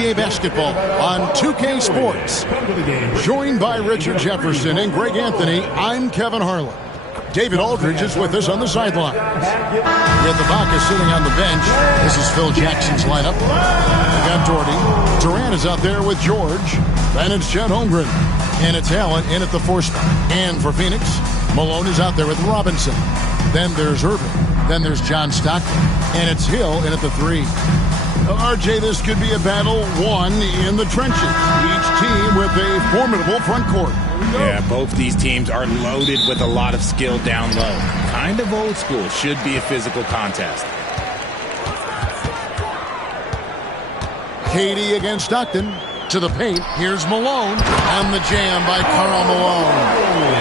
NBA basketball on 2K Sports. Joined by Richard Jefferson and Greg Anthony, I'm Kevin Harlan. David Aldridge is with us on the sidelines. With Ibaka sitting on the bench, this is Phil Jackson's lineup. We got Doherty. Durant is out there with George. Then it's Chet Holmgren. And it's Allen in at the 4 spot. And for Phoenix, Malone is out there with Robinson. Then there's Irving. Then there's John Stockton. And it's Hill in at the 3. RJ, this could be a battle won in the trenches. Each team with a formidable front court. Yeah, both these teams are loaded with a lot of skill down low. Kind of old school. Should be a physical contest. KD against Stockton. To the paint, here's Malone, and the jam by Karl Malone.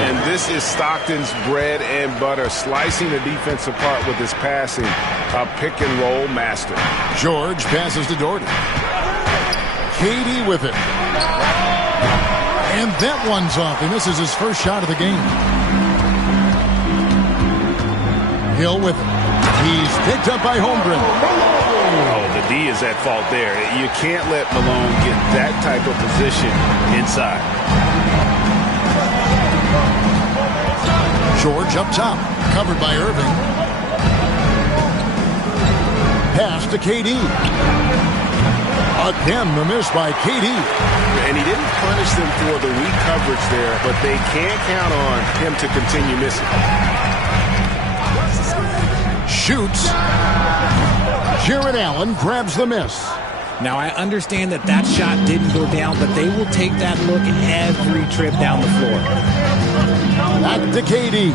And this is Stockton's bread and butter, slicing the defense apart with his passing, a pick-and-roll master. George passes to Doherty. KD with it. And that one's off, and this is his first shot of the game. Hill with it. He's picked up by Holmgren. Oh, the D is at fault there. You can't let Malone get that type of position inside. George up top, covered by Irving. Pass to KD. Again, the miss by KD. And he didn't punish them for the weak coverage there, but they can't count on him to continue missing. Shoots. Jared Allen grabs the miss. Now, I understand that shot didn't go down, but they will take that look every trip down the floor. Back to KD.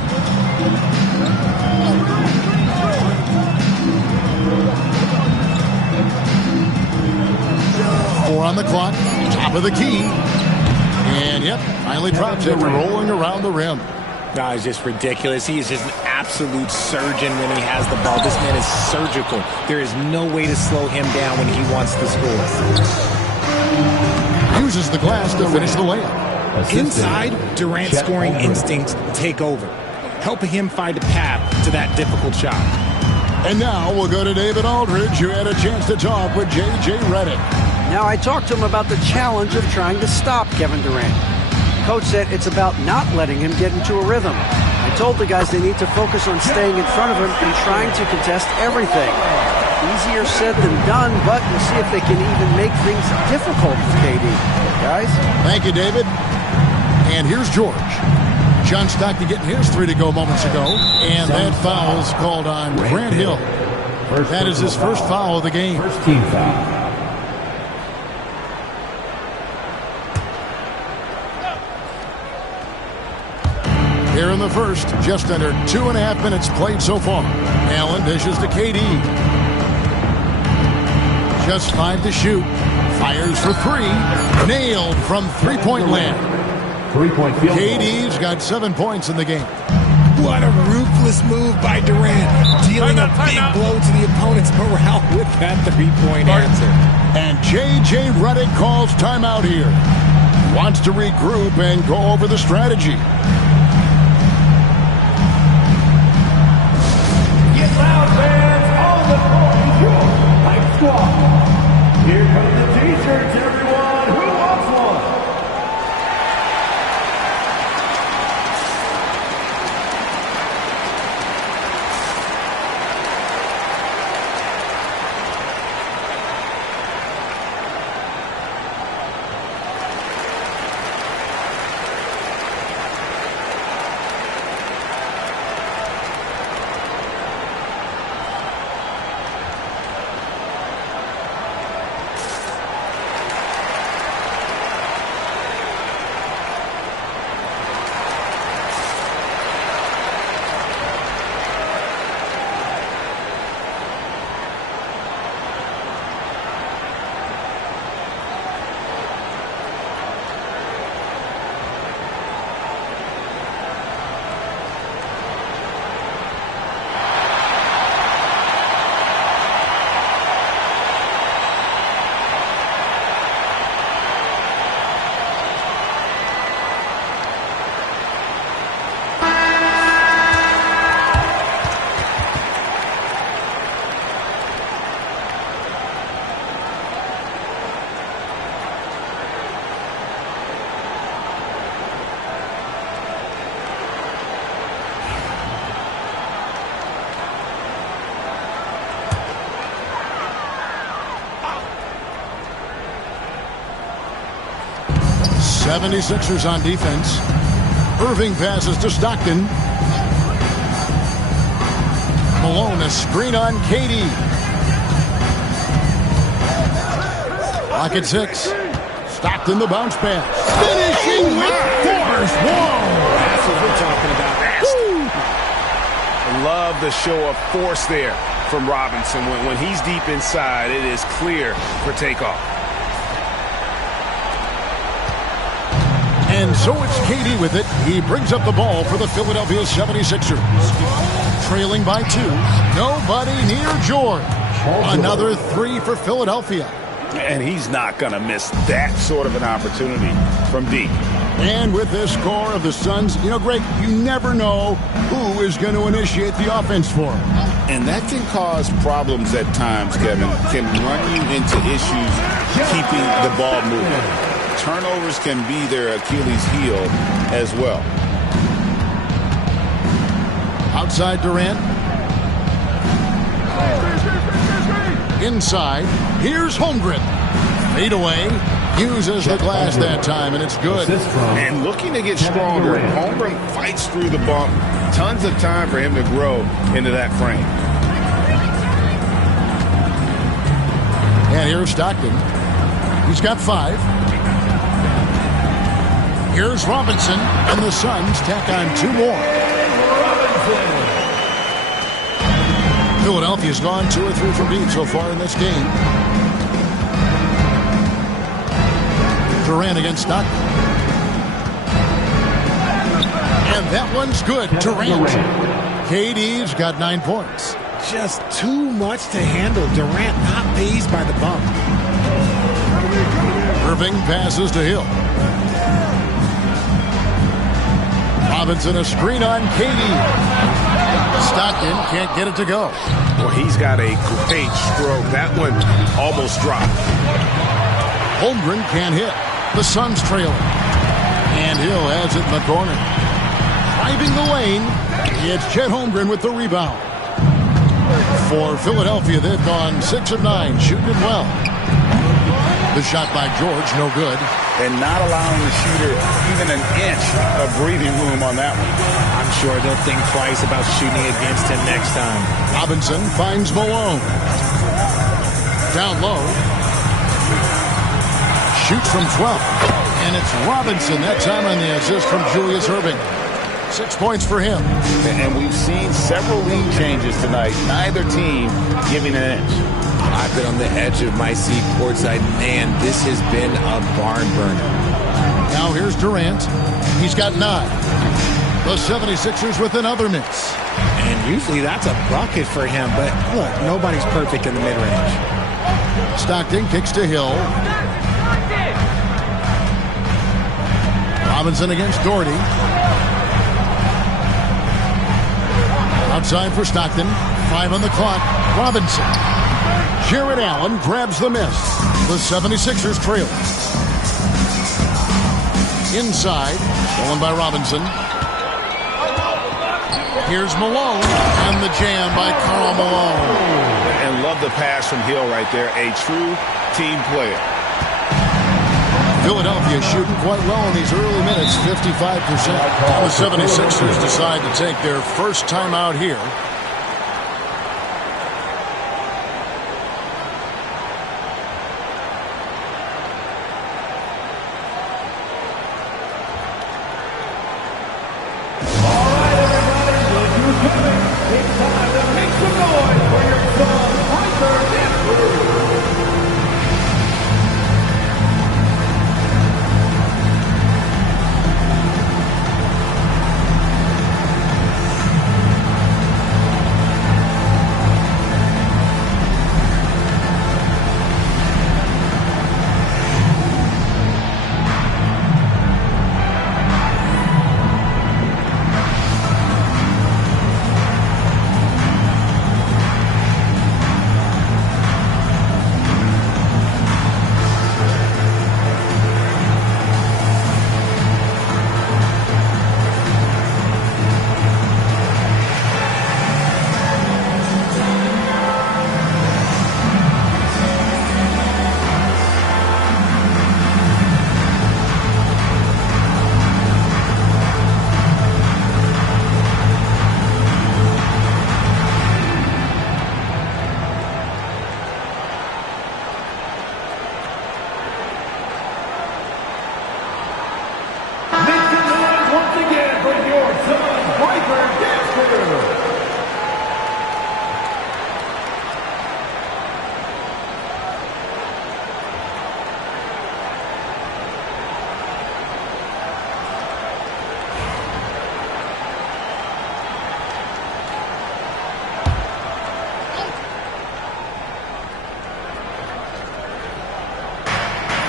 Four on the clock. Top of the key. And, yep, finally drops it, rolling around the rim. No, it's just ridiculous. He is just an absolute surgeon when he has the ball. This man is surgical. There is no way to slow him down when he wants to score. Uses the glass to finish the layup. Inside, Durant's scoring instincts take over, helping him find a path to that difficult shot. And now we'll go to David Aldridge, who had a chance to talk with J.J. Redick. Now, I talked to him about the challenge of trying to stop Kevin Durant. Coach said it's about not letting him get into a rhythm. I told the guys they need to focus on staying in front of him and trying to contest everything. Easier said than done, but we'll see if they can even make things difficult for KD. Guys? Thank you, David. And here's George. John Stockton getting his 3 to go moments ago. And that foul is called on Grant Hill. That is his first foul of the game. First team foul. Here in the first, just under 2.5 minutes played so far. Allen dishes to KD. Just 5 to shoot. Fires for 3. Nailed from three-point land. Three-point field. KD's got 7 points in the game. What a ruthless move by Durant, dealing a big blow to the opponent's morale with that three-point answer. And J.J. Redick calls timeout here. Wants to regroup and go over the strategy. Loud fans on the court is your Hype Squad. Here come the T-shirts, everyone. Who wants one? 76ers on defense. Irving passes to Stockton. Malone, a screen on KD. Clock at 6. Stockton, the bounce pass. Finishing with force. Whoa! That's what I'm talking about. Love the show of force there from Robinson. When he's deep inside, it is clear for takeoff. And so it's KD with it. He brings up the ball for the Philadelphia 76ers. Trailing by 2. Nobody near George. Another 3 for Philadelphia. And he's not going to miss that sort of an opportunity from deep. And with this core of the Suns, Greg, you never know who is going to initiate the offense for him. And that can cause problems at times, Kevin. Can run you into issues keeping the ball moving. Turnovers can be their Achilles heel as well. Outside Durant. Inside. Here's Holmgren. Fade away. Uses the glass that time, and it's good. And looking to get stronger. Holmgren fights through the bump. Tons of time for him to grow into that frame. And here's Stockton. He's got 5. Here's Robinson, and the Suns tack on 2 more. Philadelphia's gone 2 or 3 from deep so far in this game. Durant against Stockton. And that one's good. Durant. KD's got 9 points. Just too much to handle. Durant not fazed by the bump. Irving passes to Hill. Robinson, a screen on KD. Stockton can't get it to go. Well, he's got a great stroke. That one almost dropped. Holmgren can't hit. The Suns trailing. And Hill has it in the corner. Driving the lane, it's Chet Holmgren with the rebound. For Philadelphia, they've gone 6 of 9, shooting it well. The shot by George, no good. And not allowing the shooter even an inch of breathing room on that one. I'm sure they'll think twice about shooting against him next time. Robinson finds Malone. Down low. Shoots from 12. And it's Robinson that time on the assist from Julius Irving. 6 points for him. And we've seen several lead changes tonight. Neither team giving an inch. I've been on the edge of my seat courtside. Man, this has been a barn burner. Now here's Durant. He's got 9. The 76ers with another miss. And usually that's a bucket for him. But look, nobody's perfect in the mid-range. Stockton kicks to Hill. Robinson against Doherty. Outside for Stockton. 5 on the clock. Robinson. Jared Allen grabs the miss. The 76ers trail. Inside. Stolen by Robinson. Here's Malone. And the jam by Karl Malone. And love the pass from Hill right there. A true team player. Philadelphia shooting quite well in these early minutes, 55%. The 76ers decide to take their first time out here.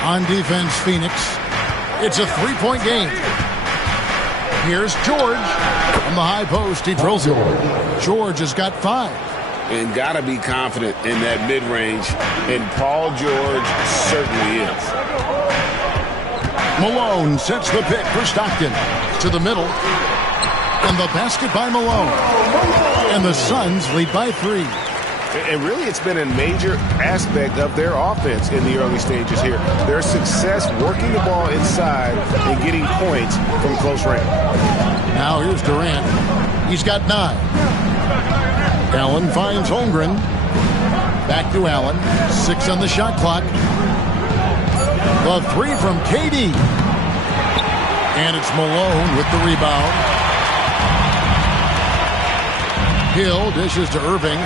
On defense, Phoenix. It's a three-point game. Here's George. From the high post, he drills it. George has got 5. And got to be confident in that mid-range. And Paul George certainly is. Malone sets the pick for Stockton. To the middle. And the basket by Malone. And the Suns lead by 3. And really, it's been a major aspect of their offense in the early stages here. Their success working the ball inside and getting points from close range. Now here's Durant. He's got 9. Allen finds Holmgren. Back to Allen. 6 on the shot clock. The 3 from KD. And it's Malone with the rebound. Hill dishes to Irving.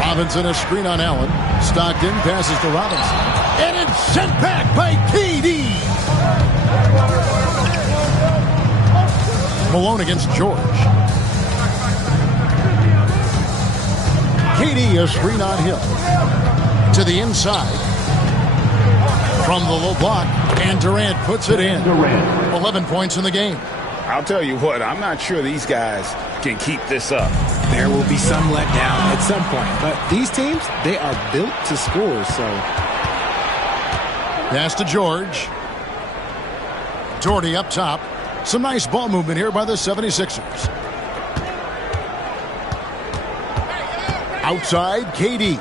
Robinson a screen on Allen. Stockton passes to Robinson. And it's sent back by KD. Malone against George. KD a screen on Hill. To the inside. From the low block. And Durant puts it in. 11 points in the game. I'll tell you what, I'm not sure these guys can keep this up. There will be some letdown at some point. But these teams, they are built to score, so. Pass to George. Doherty up top. Some nice ball movement here by the 76ers. Outside, KD.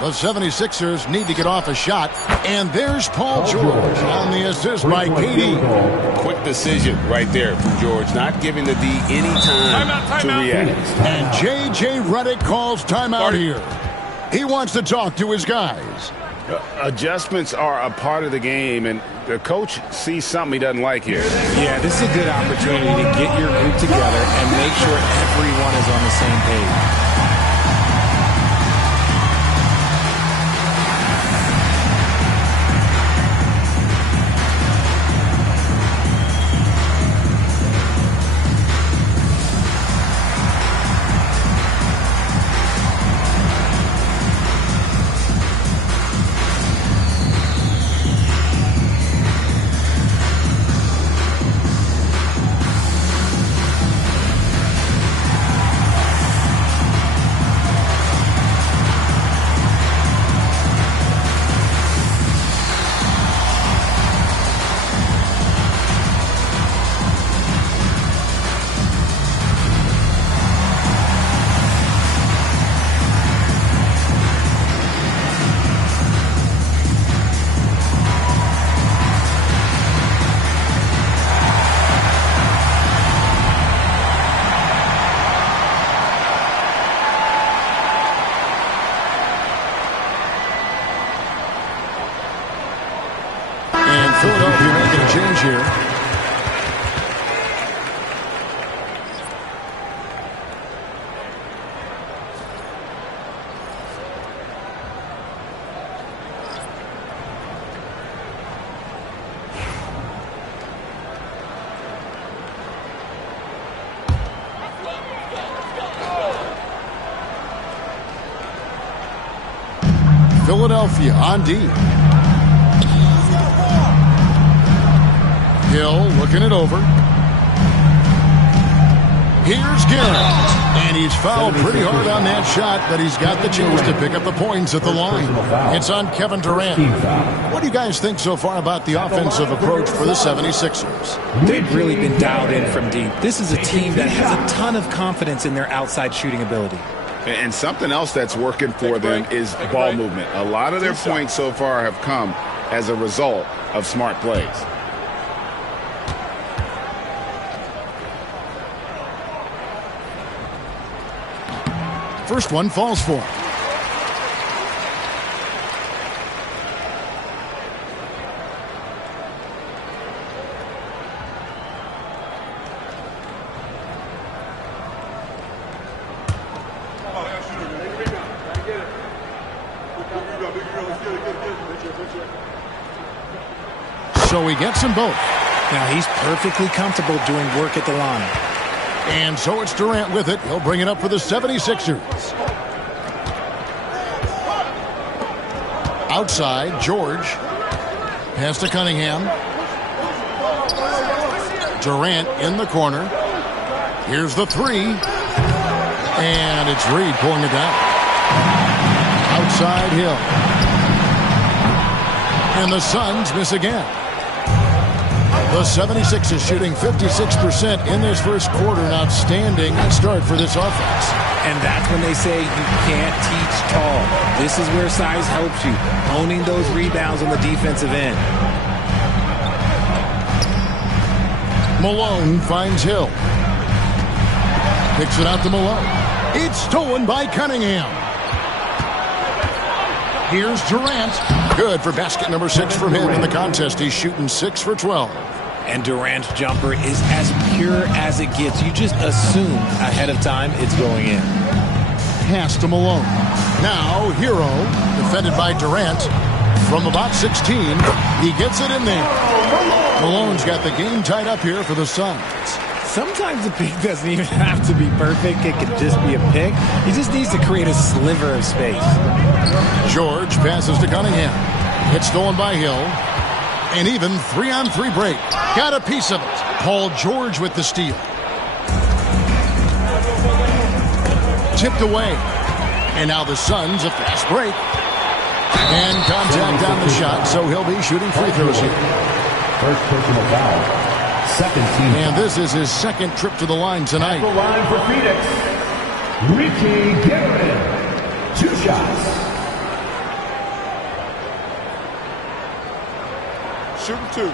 The 76ers need to get off a shot. And there's Paul George on the assist by KD. Quick decision right there from George, not giving the D any time to react. And J.J. Redick calls timeout here. He wants to talk to his guys. Adjustments are a part of the game, and the coach sees something he doesn't like here. Yeah, this is a good opportunity to get your group together and make sure everyone is on the same page. Philadelphia making a change here. Philadelphia on D. Hill looking it over. Here's Garrett. And he's fouled pretty hard on that shot, but he's got the chance to pick up the points at the line. It's on Kevin Durant. What do you guys think so far about the offensive approach for the 76ers? They've really been dialed in from deep. This is a team that has a ton of confidence in their outside shooting ability. And something else that's working for them is ball movement. A lot of their points so far have come as a result of smart plays. First one falls for him. So he gets them both. Now he's perfectly comfortable doing work at the line. And so it's Durant with it. He'll bring it up for the 76ers. Outside, George. Pass to Cunningham. Durant in the corner. Here's the three. And it's Reed pulling it down. Outside Hill. And the Suns miss again. The 76ers shooting 56% in this first quarter. An outstanding start for this offense. And that's when they say you can't teach tall. This is where size helps you. Owning those rebounds on the defensive end. Malone finds Hill. Picks it out to Malone. It's stolen by Cunningham. Here's Durant. Good for basket number 6 from him in the contest. He's shooting 6 for 12. And Durant's jumper is as pure as it gets. You just assume ahead of time it's going in. Pass to Malone. Now Hero, defended by Durant. From about 16, he gets it in there. Malone's got the game tied up here for the Suns. Sometimes the pick doesn't even have to be perfect. It could just be a pick. He just needs to create a sliver of space. George passes to Cunningham. It's stolen by Hill. An even 3-on-3 break. Got a piece of it. Paul George with the steal. Tipped away. And now the Suns, a fast break. And contact on the shot, so he'll be shooting free throws here. First personal foul. Second team. And this is his second trip to the line tonight. At the line for Phoenix, Ricky Garrett. 2 shots. Shooting 2.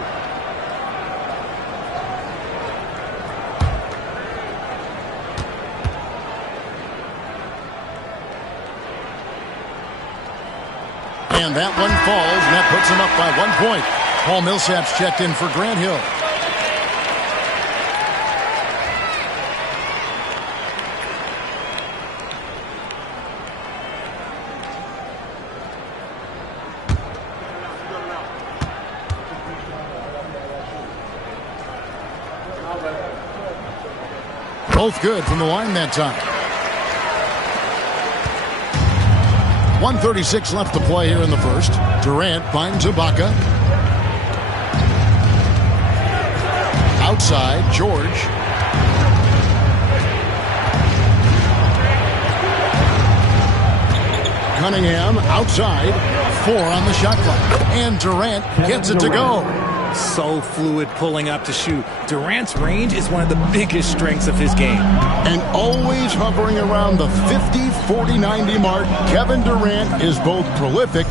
And that one falls, and that puts him up by 1 point. Paul Millsap's checked in for Grant Hill. Both good from the line that time. 1:36 left to play here in the first. Durant finds Ibaka. Outside, George. Cunningham outside. 4 on the shot clock. And Durant gets it to go. So fluid pulling up to shoot. Durant's range is one of the biggest strengths of his game. And always hovering around the 50, 40, 90 mark, Kevin Durant is both prolific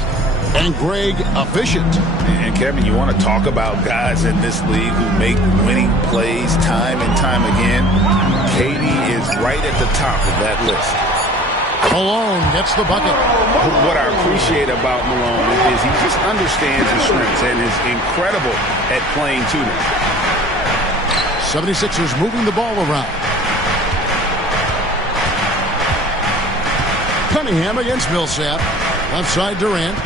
and, Greg, efficient. And, Kevin, you want to talk about guys in this league who make winning plays time and time again? KD is right at the top of that list. Malone gets the bucket. What I appreciate about Malone is he just understands his strengths and is incredible at playing to them. 76ers moving the ball around. Cunningham against Millsap. Left side Durant.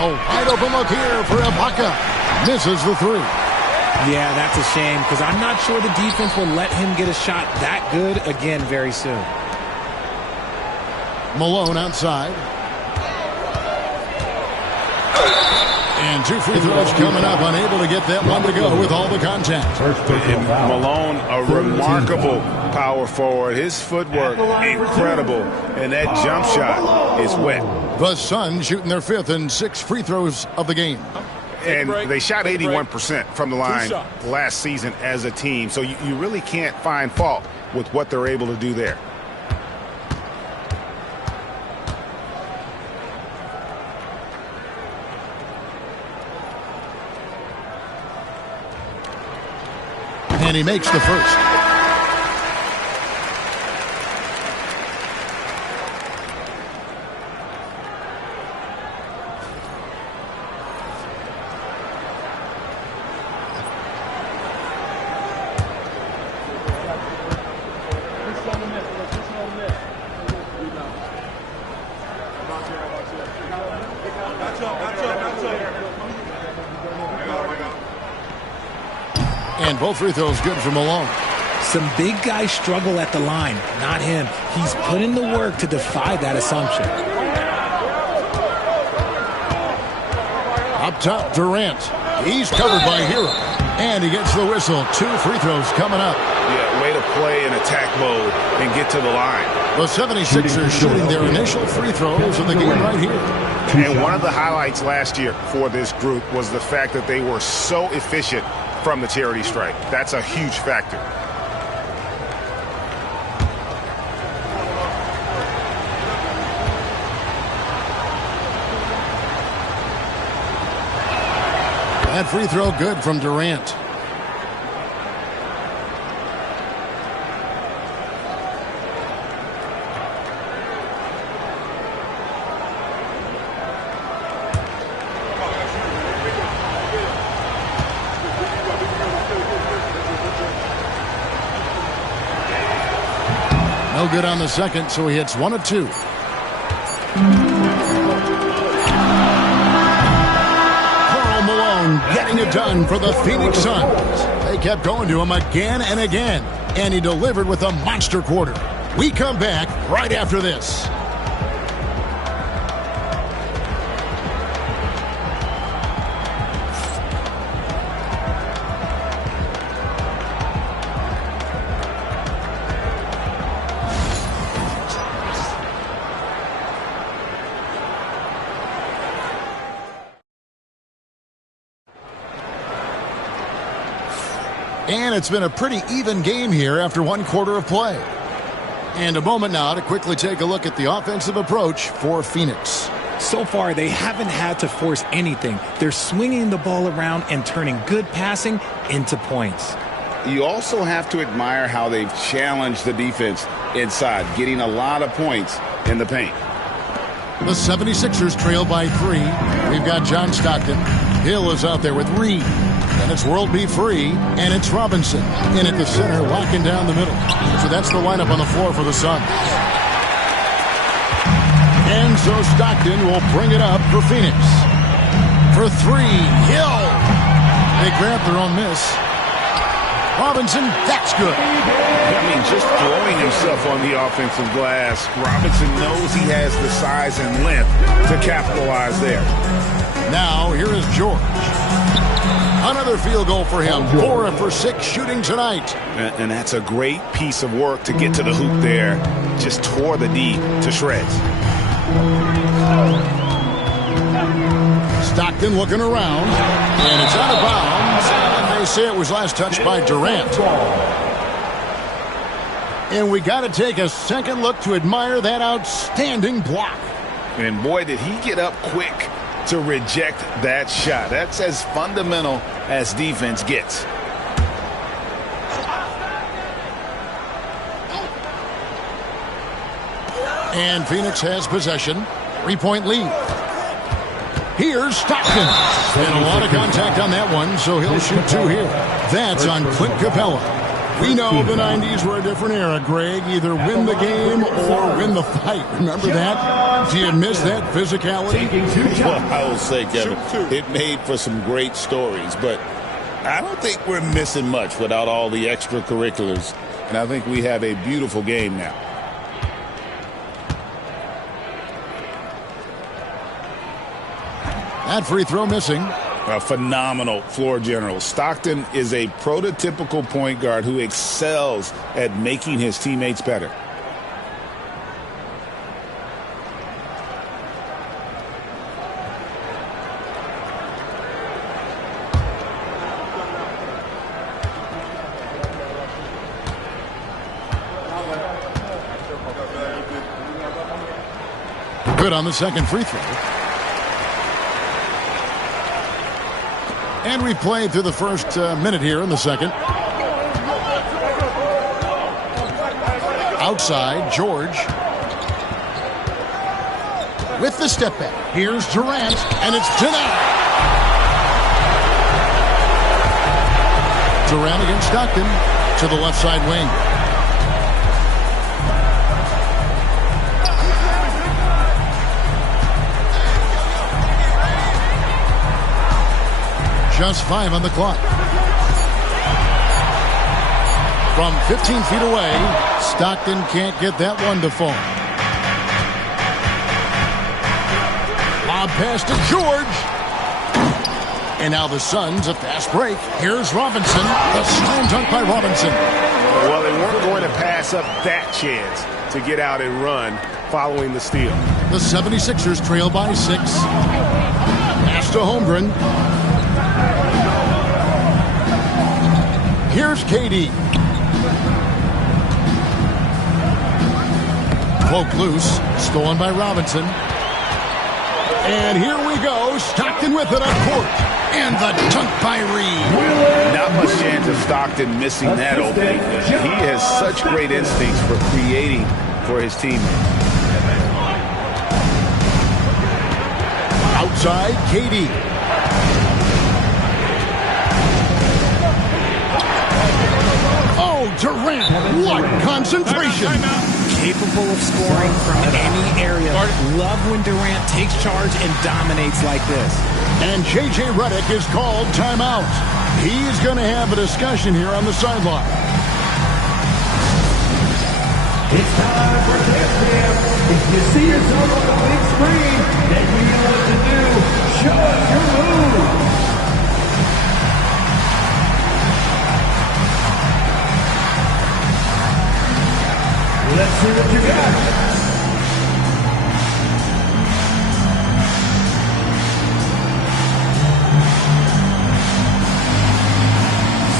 Oh, wide open look here for Ibaka. Misses the 3. Yeah, that's a shame because I'm not sure the defense will let him get a shot that good again very soon. Malone outside. And 2 free throws coming up. Unable to get that one to go with all the contact. Malone, a remarkable power forward. His footwork, incredible. And that jump shot is wet. The Suns shooting their 5th and 6th free throws of the game. And they shot 81% from the line last season as a team. So you really can't find fault with what they're able to do there. And he makes the first. And both free throws good for Malone. Some big guys struggle at the line, not him. He's put in the work to defy that assumption. Up top, Durant. He's covered by Hero. And he gets the whistle. 2 free throws coming up. Yeah, way to play in attack mode and get to the line. The 76ers shooting their initial free throws in the game right here. And one of the highlights last year for this group was the fact that they were so efficient from the charity stripe. That's a huge factor. That free throw good from Durant. No good on the second, so he hits 1 of 2. Getting it done for the Phoenix Suns. They kept going to him again and again, and he delivered with a monster quarter. We come back right after this. And it's been a pretty even game here after 1 quarter of play. And a moment now to quickly take a look at the offensive approach for Phoenix. So far, they haven't had to force anything. They're swinging the ball around and turning good passing into points. You also have to admire how they've challenged the defense inside, getting a lot of points in the paint. The 76ers trail by 3. We've got John Stockton. Hill is out there with Reed. And it's World Be Free, and it's Robinson in at the center, locking down the middle. So that's the lineup on the floor for the Suns. And so Stockton will bring it up for Phoenix. For 3, Hill. They grab their own miss. Robinson, that's good. I mean, just throwing himself on the offensive glass. Robinson knows he has the size and length to capitalize there. Now, here is George. Another field goal for him. 4 for 6 shooting tonight. And that's a great piece of work to get to the hoop there. Just tore the D to shreds. Stockton looking around. And it's out of bounds. And they say it was last touched by Durant. And we got to take a second look to admire that outstanding block. And boy, did he get up quick to reject that shot. That's as fundamental as defense gets. And Phoenix has possession. 3-point lead. Here's Stockton. And a lot of contact on that one, so he'll shoot 2 here. That's on Clint Capella. We know the 90s were a different era, Greg. Either win the game or win the fight. Remember that? Do you miss that physicality? Well, I will say, Kevin, it made for some great stories, but I don't think we're missing much without all the extracurriculars. And I think we have a beautiful game now. That free throw missing. A phenomenal floor general. Stockton is a prototypical point guard who excels at making his teammates better. Good on the second free throw. And we played through the first minute here in the second. Outside, George. With the step back. Here's Durant, and it's denied. Durant against Stockton to the left side wing. Just 5 on the clock. From 15 feet away, Stockton can't get that one to fall. Lob pass to George. And now the Suns, a fast break. Here's Robinson. The slam dunk by Robinson. Well, they weren't going to pass up that chance to get out and run following the steal. The 76ers trail by 6. Pass to Holmgren. Here's KD. Poke loose. Stolen by Robinson. And here we go. Stockton with it up court. And the dunk by Reed. Not much chance of Stockton missing that opening. He has such great instincts for creating for his team. Outside, KD. Oh, Durant. What concentration. Capable of scoring from any area. Love when Durant takes charge and dominates like this. And J.J. Redick is called timeout. He's going to have a discussion here on the sideline. It's time for tip tip. If you see yourself on the big screen, then you know what to do. Show us your move. Let's see what you got.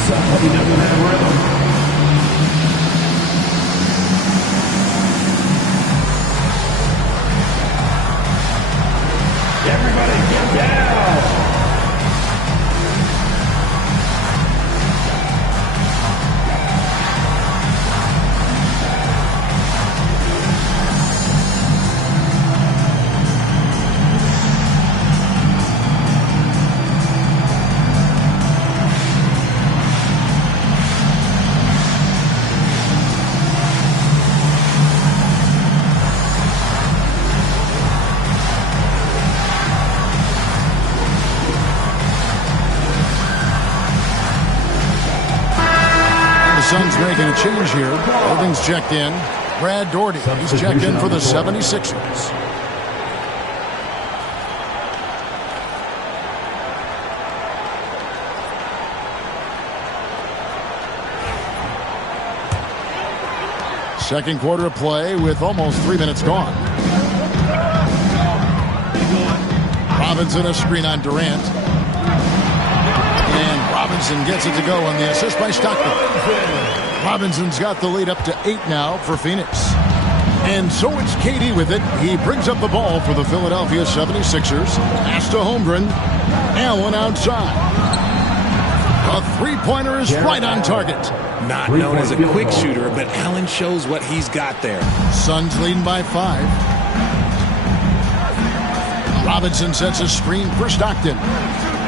Somebody doesn't have rhythm. Everybody get down. Suns making a change here. Irving's checked in. Brad Daugherty, he's checked in for the 76ers. Second quarter of play with almost 3 minutes gone. Robinson a screen on Durant. And Robinson gets it to go on the assist by Stockton. Robinson's got the lead up to 8 now for Phoenix. And so it's KD with it. He brings up the ball for the Philadelphia 76ers. Pass to Holmgren. Allen outside. A three-pointer is right on target. Not known as a quick shooter, but Allen shows what he's got there. Suns leading by 5. Robinson sets a screen for Stockton.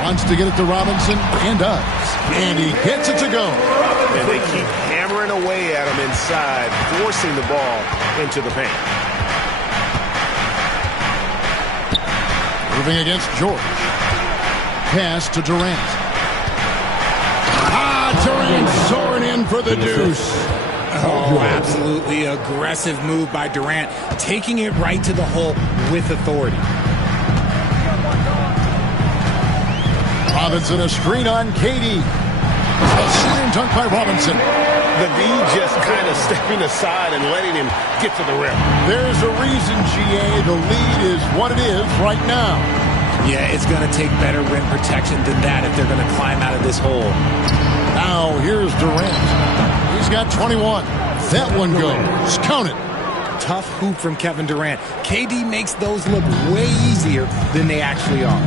Wants to get it to Robinson, and does. And he gets it to go. And they keep hammering away at him inside, forcing the ball into the paint. Moving against George. Pass to Durant. Durant soaring in for the deuce. Oh, absolutely aggressive move by Durant, taking it right to the hole with authority. Robinson a screen on KD. A slam dunk by Robinson. The D just kind of stepping aside and letting him get to the rim. There's a reason, GA, the lead is what it is right now. Yeah, it's going to take better rim protection than that if they're going to climb out of this hole. Now here's Durant. He's got 21. That one goes. Count it. Tough hoop from Kevin Durant. KD makes those look way easier than they actually are.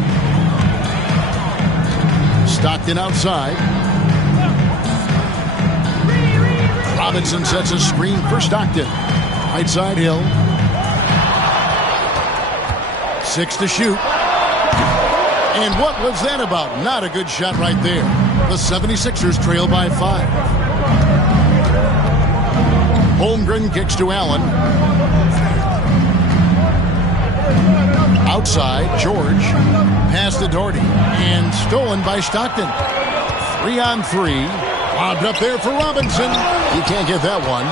Stockton outside. Robinson sets a screen for Stockton. Right side Hill. 6 to shoot. And what was that about? Not a good shot right there. The 76ers trail by 5. Holmgren kicks to Allen. Outside, George. Pass to Daugherty. And stolen by Stockton. 3-on-3. Lobbed up there for Robinson. You can't get that one.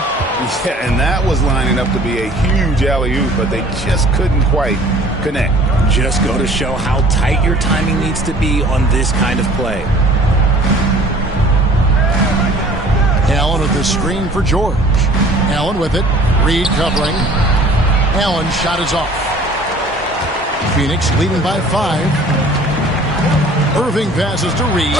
Yeah, and that was lining up to be a huge alley-oop, but they just couldn't quite connect. Just go to show how tight your timing needs to be on this kind of play. Allen with the screen for George. Allen with it. Reed covering. Allen's shot is off. Phoenix leading by 5. Irving passes to Reed,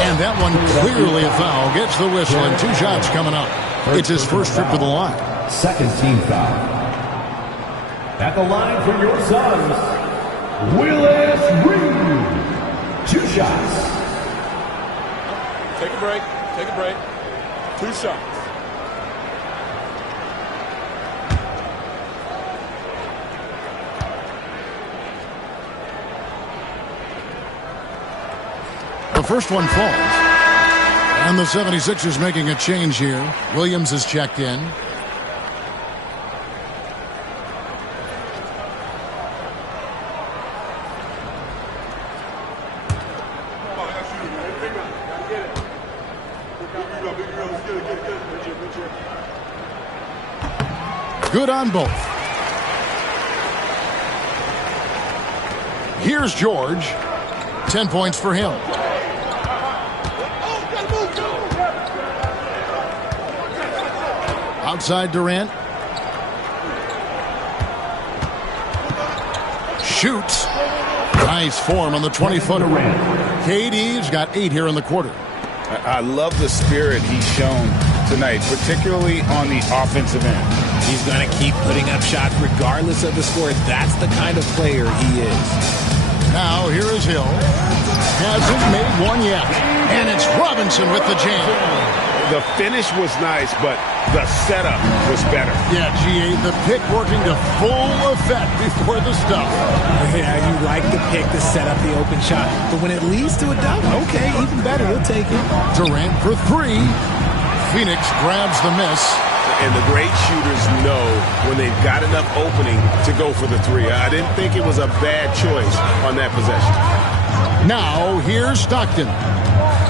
and that one clearly a foul. Gets the whistle, and 2 shots coming up. It's his first trip to the line. Second team foul. At the line for your Suns, Willis Reed. 2 shots. Take a break. Take a break. 2 shots. The first one falls. And the 76ers making a change here. Williams is checked in. Good on both. Here's George. 10 points for him. Outside Durant. Shoots. Nice form on the 20-footer. KD's got 8 here in the quarter. I love the spirit he's shown tonight, particularly on the offensive end. He's going to keep putting up shots regardless of the score. That's the kind of player he is. Now here is Hill. Hasn't made one yet. And it's Robinson with the jam. The finish was nice, but the setup was better. Yeah, GA, the pick working to full effect before the stuff. Yeah, you like the pick to set up the open shot. But when it leads to a dunk, okay, even better, we'll take it. Durant for 3. Phoenix grabs the miss. And the great shooters know when they've got enough opening to go for the 3. I didn't think it was a bad choice on that possession. Now, here's Stockton.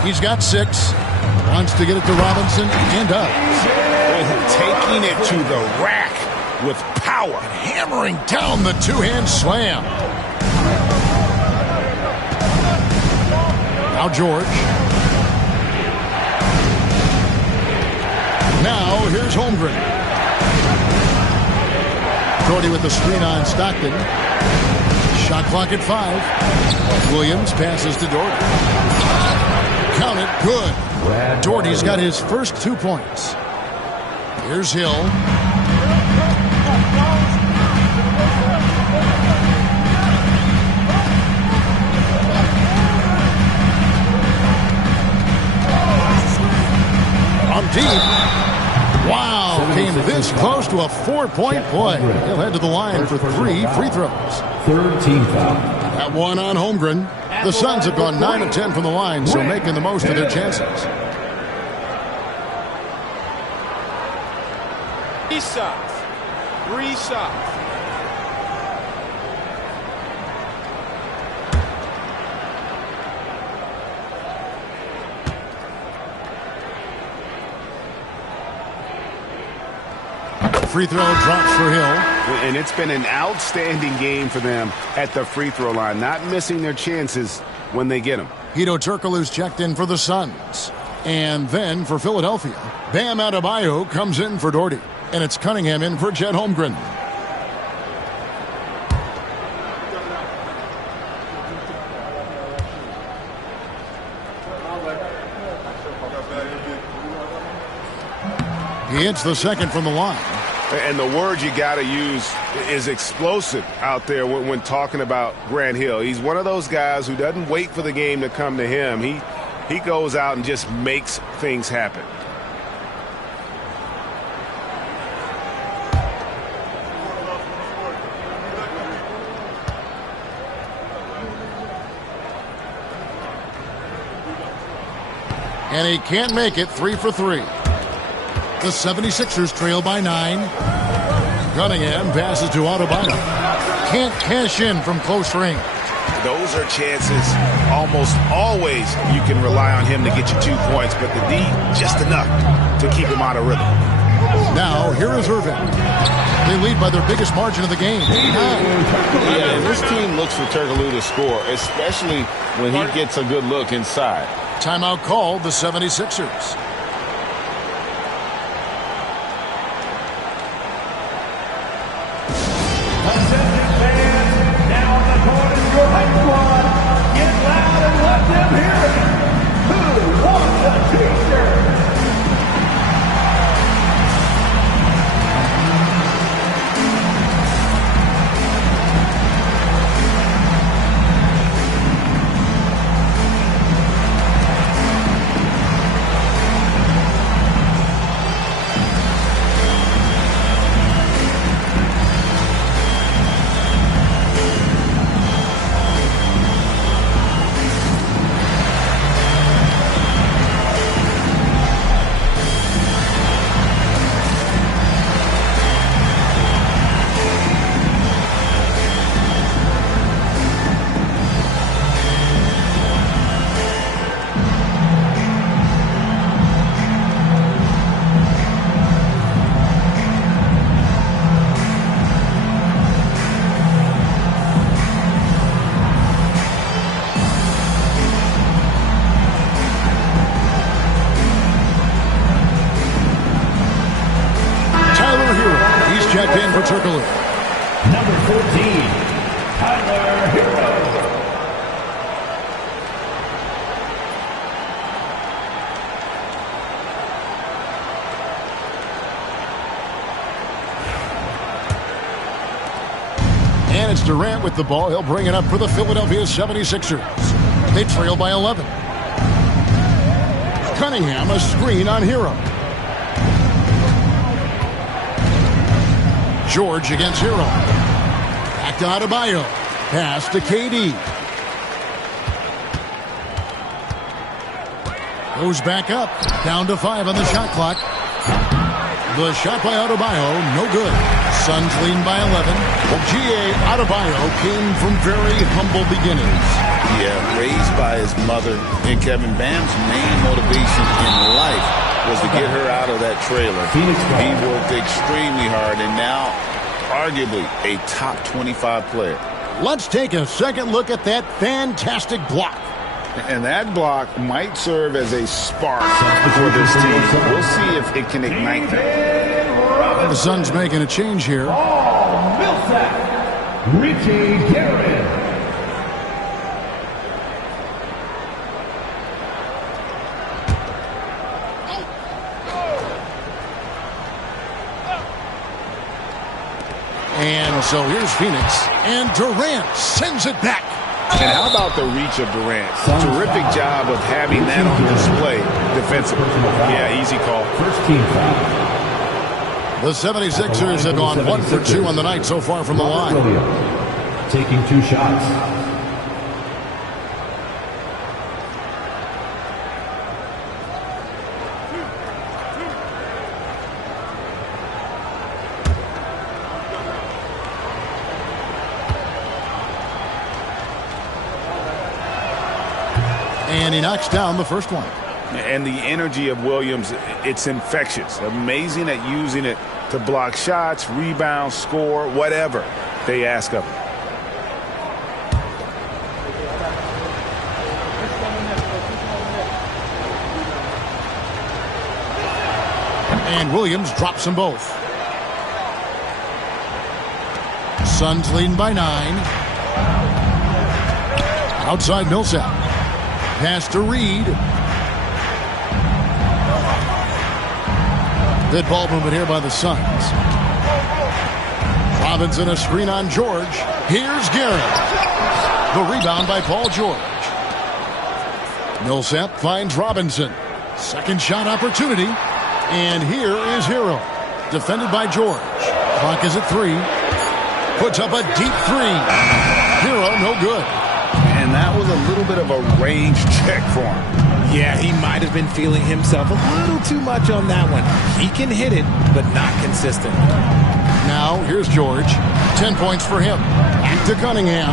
He's got 6. Wants to get it to Robinson and does. Taking it to the rack with power. Hammering down the 2-hand slam. Now George. Now here's Holmgren. Doherty with the screen on Stockton. Shot clock at 5. Williams passes to Doherty. Count it, good. Doherty's got his first 2 points. Here's Hill. On deep. Wow, came this close to a 4-point play. He'll head to the line for 3 free throws. Third team foul. That one on Holmgren. The Suns have gone 9 of 10 from the line, so making the most of their chances. 3 shots. 3 shots. Free throw drops for Hill. And it's been an outstanding game for them at the free throw line, not missing their chances when they get them. Hedo Turkoglu's checked in for the Suns. And then for Philadelphia, Bam Adebayo comes in for Doherty. And it's Cunningham in for Chet Holmgren. He hits the second from the line. And the word you got to use is explosive out there when talking about Grant Hill. He's one of those guys who doesn't wait for the game to come to him. He goes out and just makes things happen. And he can't make it. 3 for 3. The 76ers trail by 9. Cunningham passes to Adebayo. Can't cash in from close range. Those are chances almost always you can rely on him to get you 2 points, but the D just enough to keep him out of rhythm. Now, here is Irving. They lead by their biggest margin of the game. Yeah, and this team looks for Turkoglu to score, especially when he gets a good look inside. Timeout called, the 76ers. Attention fans, now on the court is your hype squad. Get loud and let them hear it. Who wants a t-shirt? Checked in for Turkoglu. Number 14, Tyler Hero. And it's Durant with the ball. He'll bring it up for the Philadelphia 76ers. They trail by 11. Cunningham, a screen on Hero. George against Hero. Back to Adebayo. Pass to KD. Goes back up. Down to 5 on the shot clock. The shot by Adebayo, no good. Suns lead by 11. G.A. Adebayo came from very humble beginnings. Yeah, raised by his mother. And Kevin, Bam's main motivation in life was to get her out of that trailer. He worked extremely hard and now arguably a top 25 player. Let's take a second look at that fantastic block. And that block might serve as a spark for this team. We'll see if it can ignite them. The Suns making a change here. Oh, Millsap. Richie Garrett. And so here's Phoenix. And Durant sends it back. And how about the reach of Durant? Terrific job of having that on display defensively. Yeah, easy call. First team foul. The 76ers have gone 1 for 2 on the night so far from the line. Taking 2 shots. And he knocks down the first one. And the energy of Williams, it's infectious. Amazing at using it to block shots, rebound, score, whatever they ask of him. And Williams drops them both. Suns leading by 9. Outside Millsap. Pass to Reed. Good ball movement here by the Suns. Robinson a screen on George. Here's Garrett. The rebound by Paul George. Millsap finds Robinson. Second shot opportunity. And here is Hero. Defended by George. Clock is at 3. Puts up a deep 3. Hero no good. And that was a little bit of a range check for him. Yeah, he might have been feeling himself a little too much on that one. He can hit it, but not consistent. Now, here's George. 10 points for him. Back to Cunningham.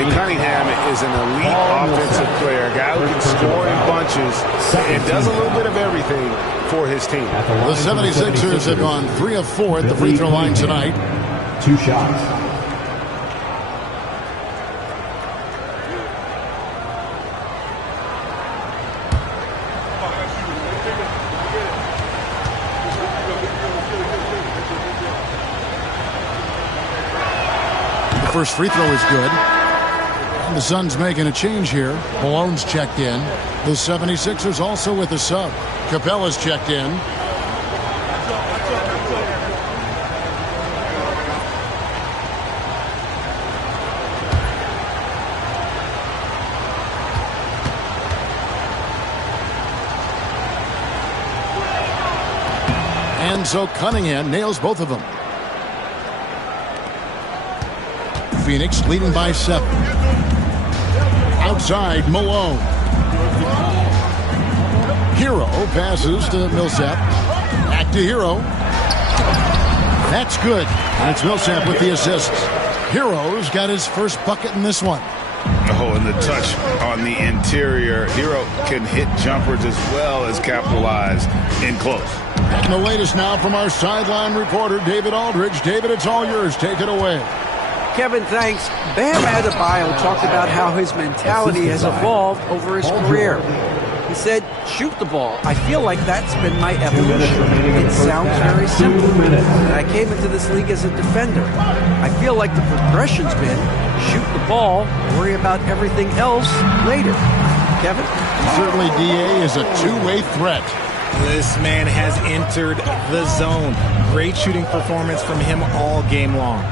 And Cunningham is an elite offensive player, a guy who can score in bunches and does a little bit of everything for his team. The 76ers have gone 3 of 4 at the free throw line tonight. 2 shots. First free throw is good. And the Suns making a change here. Malone's checked in. The 76ers also with a sub. Capella's checked in. And so Cunningham nails both of them. Phoenix leading by 7. Outside, Malone. Hero passes to Millsap. Back to Hero. That's good. And it's Millsap with the assist. Hero's got his first bucket in this one. Oh, and the touch on the interior. Hero can hit jumpers as well as capitalize in close. And the latest now from our sideline reporter, David Aldridge. David, it's all yours. Take it away. Kevin, thanks. Bam Adebayo talked about how his mentality has evolved over his career. He said, shoot the ball. I feel like that's been my evolution. It sounds very simple. And I came into this league as a defender. I feel like the progression's been shoot the ball, worry about everything else later. Kevin? Certainly, DA is a two-way threat. This man has entered the zone. Great shooting performance from him all game long.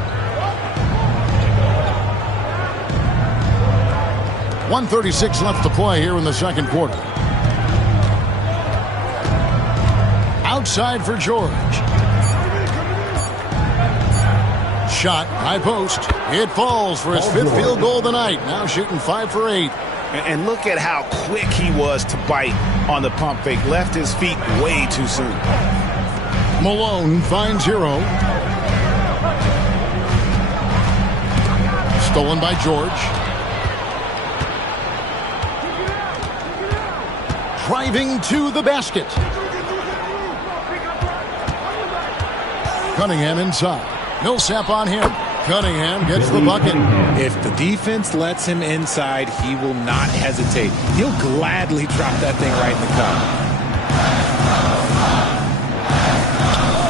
1:36 left to play here in the second quarter. Outside for George. Shot, high post. It falls for his 5th field goal of the night. Now shooting 5 for 8. And look at how quick he was to bite on the pump fake. Left his feet way too soon. Malone finds Hero. Stolen by George. Driving to the basket. Cunningham inside. Millsap on him. Cunningham gets the bucket. If the defense lets him inside, he will not hesitate. He'll gladly drop that thing right in the cup.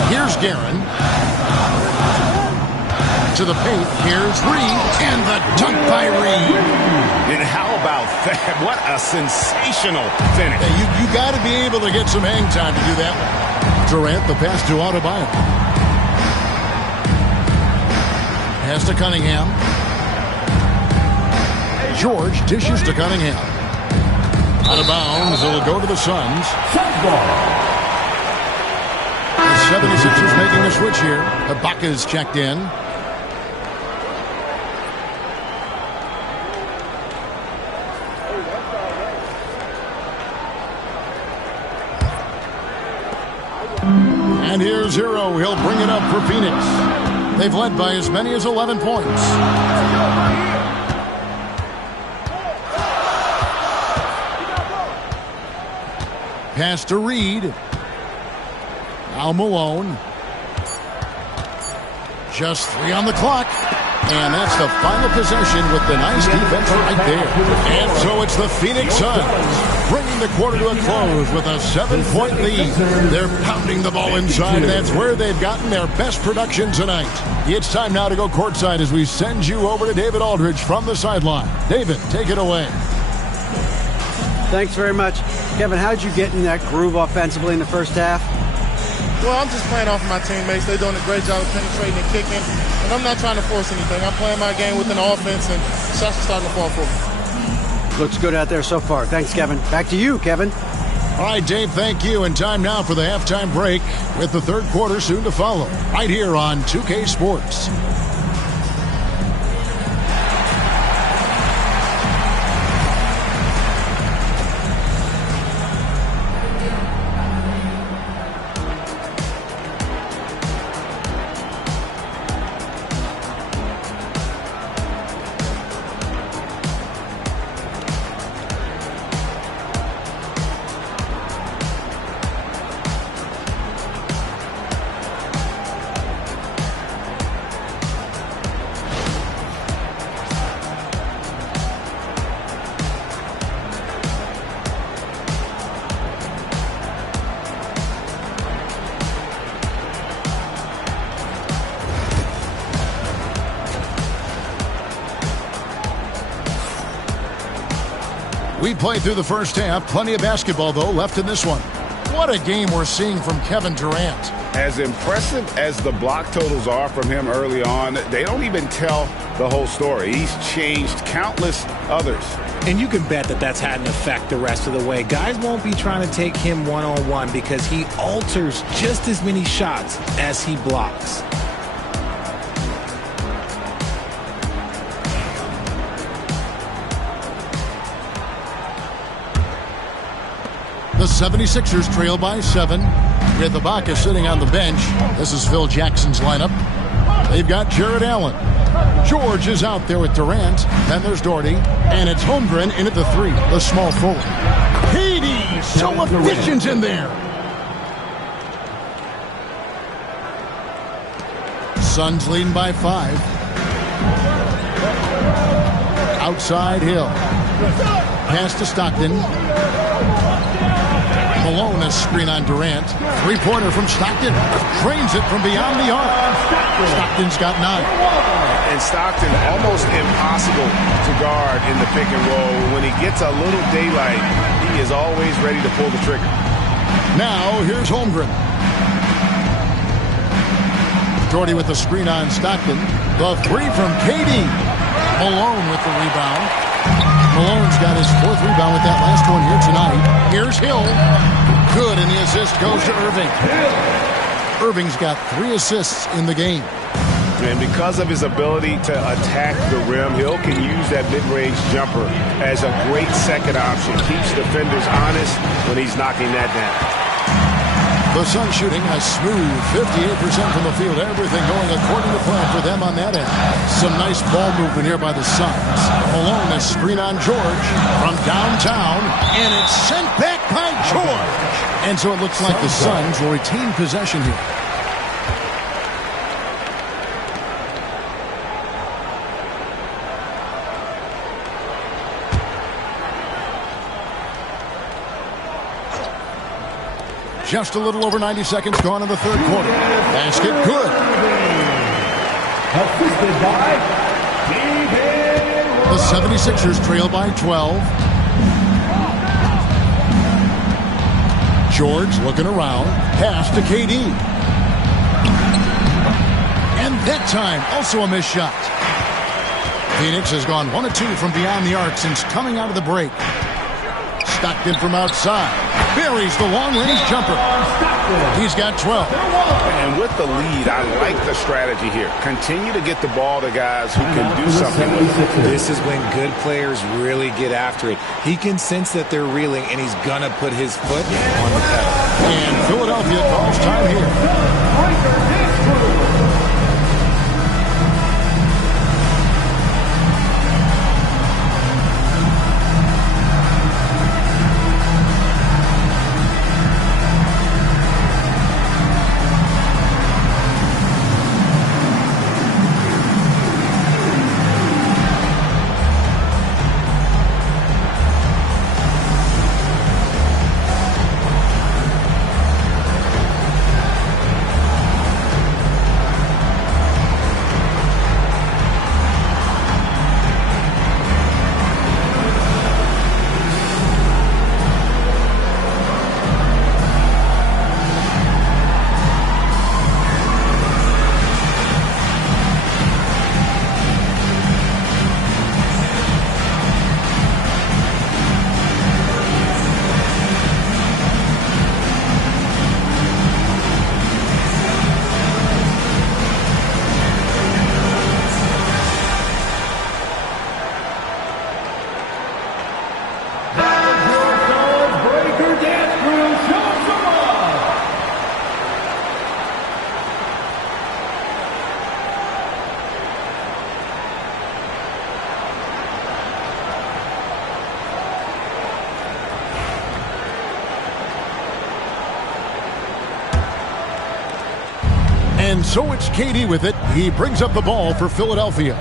Here's Guerin. To the paint. Here's Reed. And the dunk by Reed. And how about that? What a sensational finish. Yeah, you got to be able to get some hang time to do that. Durant, the pass to Adebayo. Pass to Cunningham. George dishes to Cunningham. Out of bounds. It'll go to the Suns. The 76ers making a switch here. Ibaka's checked in. And here's Hero. He'll bring it up for Phoenix. They've led by as many as 11 points. Pass to Reed. Now Malone. Just 3 on the clock. And that's the final possession with the nice defense right there. And so it's the Phoenix Suns bringing the quarter to a close with a 7-point lead. They're pounding the ball inside, and that's where they've gotten their best production tonight. It's time now to go courtside as we send you over to David Aldridge from the sideline. David, take it away. Thanks very much. Kevin, how'd you get in that groove offensively in the first half? Well, I'm just playing off of my teammates. They're doing a great job of penetrating and kicking, and I'm not trying to force anything. I'm playing my game with an offense, and shots are starting to fall for me. Looks good out there so far. Thanks, Kevin. Back to you, Kevin. All right, Dave, thank you. And time now for the halftime break with the third quarter soon to follow right here on 2K Sports. We played through the first half. Plenty of basketball, though, left in this one. What a game we're seeing from Kevin Durant. As impressive as the block totals are from him early on, they don't even tell the whole story. He's changed countless others. And you can bet that that's had an effect the rest of the way. Guys won't be trying to take him one-on-one because he alters just as many shots as he blocks. The 76ers trail by 7. With Ibaka sitting on the bench. This is Phil Jackson's lineup. They've got Jared Allen. George is out there with Durant. Then there's Doherty. And it's Holmgren in at the 3, the small forward. KD, so efficient in there. Suns leading by 5. Outside Hill. Pass to Stockton. Malone, a screen on Durant. Three-pointer from Stockton. Drains it from beyond the arc. Stockton's got 9. And Stockton almost impossible to guard in the pick and roll. When he gets a little daylight, he is always ready to pull the trigger. Now here's Holmgren. Doherty with the screen on Stockton. The 3 from KD. Malone with the rebound. Malone's got his 4th rebound with that last one here tonight. Here's Hill. Good, and the assist goes to Irving. Irving's got 3 assists in the game. And because of his ability to attack the rim, Hill can use that mid-range jumper as a great second option. Keeps defenders honest when he's knocking that down. The Suns shooting a smooth 58% from the field. Everything going according to plan for them on that end. Some nice ball movement here by the Suns. Malone, a screen on George from downtown. And it's sent back by George. And so it looks like the Suns will retain possession here. Just a little over 90 seconds gone in the third quarter. Basket good. Assisted by The 76ers trail by 12. George looking around. Pass to KD. And that time, also a missed shot. Phoenix has gone 1 of 2 from beyond the arc since coming out of the break. Stockton from outside. Buries the long-range jumper. He's got 12. And with the lead, I like the strategy here. Continue to get the ball to guys who can do something with it. This is when good players really get after it. He can sense that they're reeling, and he's going to put his foot on the pedal. And Philadelphia calls time here. And so it's KD with it. He brings up the ball for Philadelphia.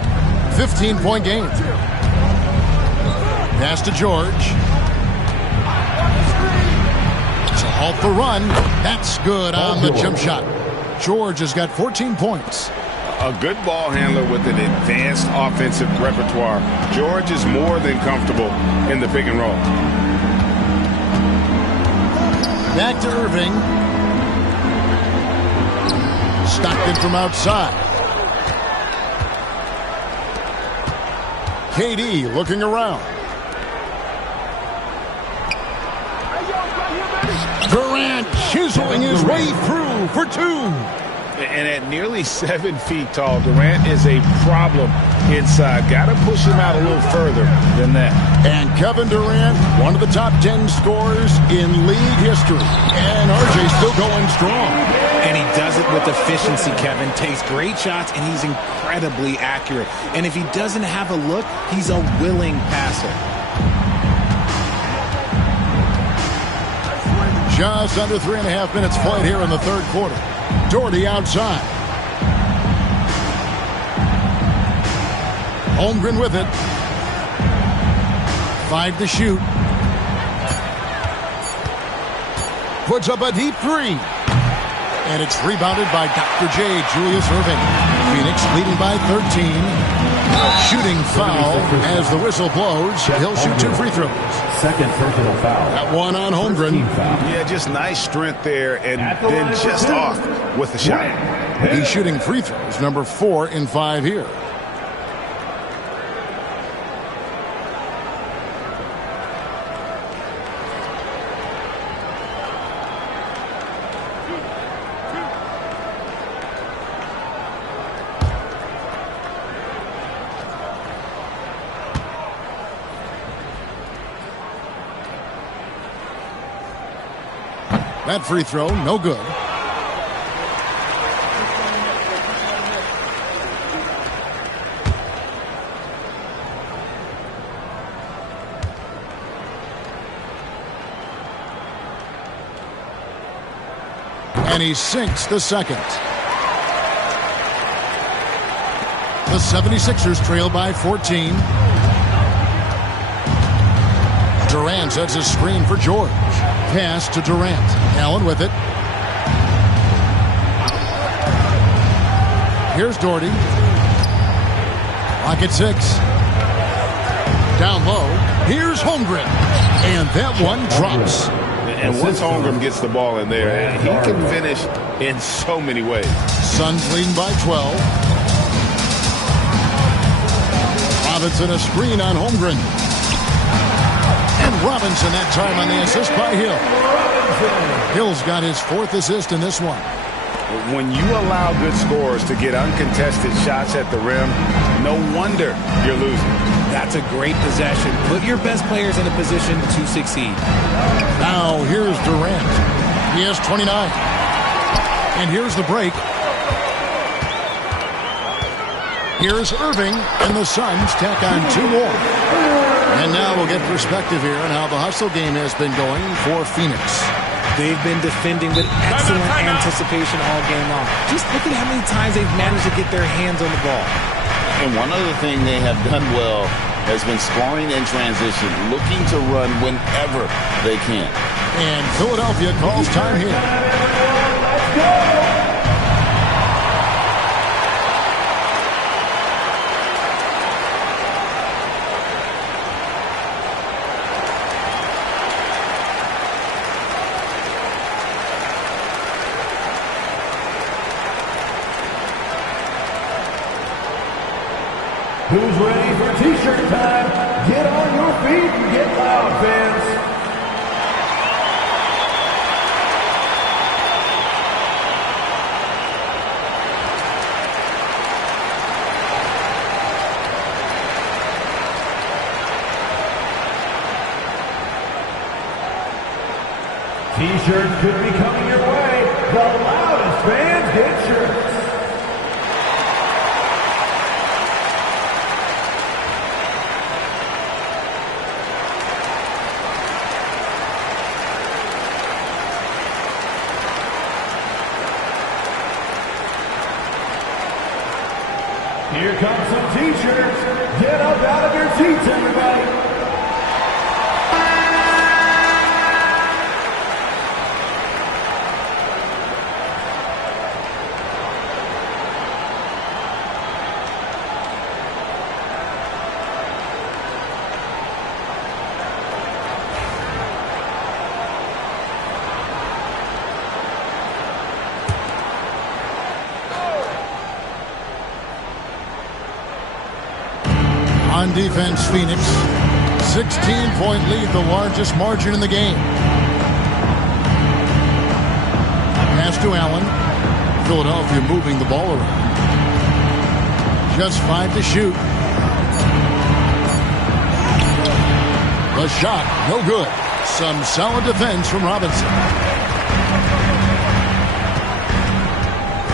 15-point game. Pass to George. To halt the run. That's good on the jump shot. George has got 14 points. A good ball handler with an advanced offensive repertoire. George is more than comfortable in the pick and roll. Back to Irving. Stockton from outside. KD looking around. Durant chiseling his way through for two. And at nearly 7 feet tall, Durant is a problem inside. Got to push him out a little further than that. And Kevin Durant, one of the top 10 scorers in league history. And RJ still going strong. And he does it with efficiency, Kevin. Takes great shots, and he's incredibly accurate. And if he doesn't have a look, he's a willing passer. Just under 3.5 minutes played here in the third quarter. Doherty outside. Holmgren with it. 5 to shoot. Puts up a deep three. And it's rebounded by Dr. J, Julius Irving. Phoenix leading by 13. Shooting foul as the whistle blows. He'll shoot 2 free throws. Second personal foul. That one on Holmgren. Yeah, just nice strength there, and then just off with the shot. He's shooting free throws, number 4 in 5 here. That free throw, no good. And he sinks the second. The 76ers trail by 14. Durant sets a screen for George. Pass to Durant. Allen with it. Here's Doherty. Clock at 6. Down low. Here's Holmgren. And that one drops. And once Holmgren gets the ball in there, he can finish in so many ways. Suns leading by 12. Robinson a screen on Holmgren. And Robinson that time on the assist by Hill. Hill's got his 4th assist in this one. When you allow good scorers to get uncontested shots at the rim, no wonder you're losing. That's a great possession. Put your best players in a position to succeed. Now here's Durant. He has 29. And here's the break. Here's Irving, and the Suns tack on 2 more. And now we'll get perspective here on how the hustle game has been going for Phoenix. They've been defending with excellent anticipation all game long. Just look at how many times they've managed to get their hands on the ball. And one other thing they have done well has been scoring in transition, looking to run whenever they can. And Philadelphia calls time here. Let's go! Who's ready for t-shirt time? Get on your feet and get loud, fans. T-shirts could be coming your way. The loudest fans get shirts. Here come some t-shirts. Get up out of your seats, everybody. On defense, Phoenix. 16-point lead, the largest margin in the game. Pass to Allen. Philadelphia moving the ball around. Just 5 to shoot. The shot, no good. Some solid defense from Robinson.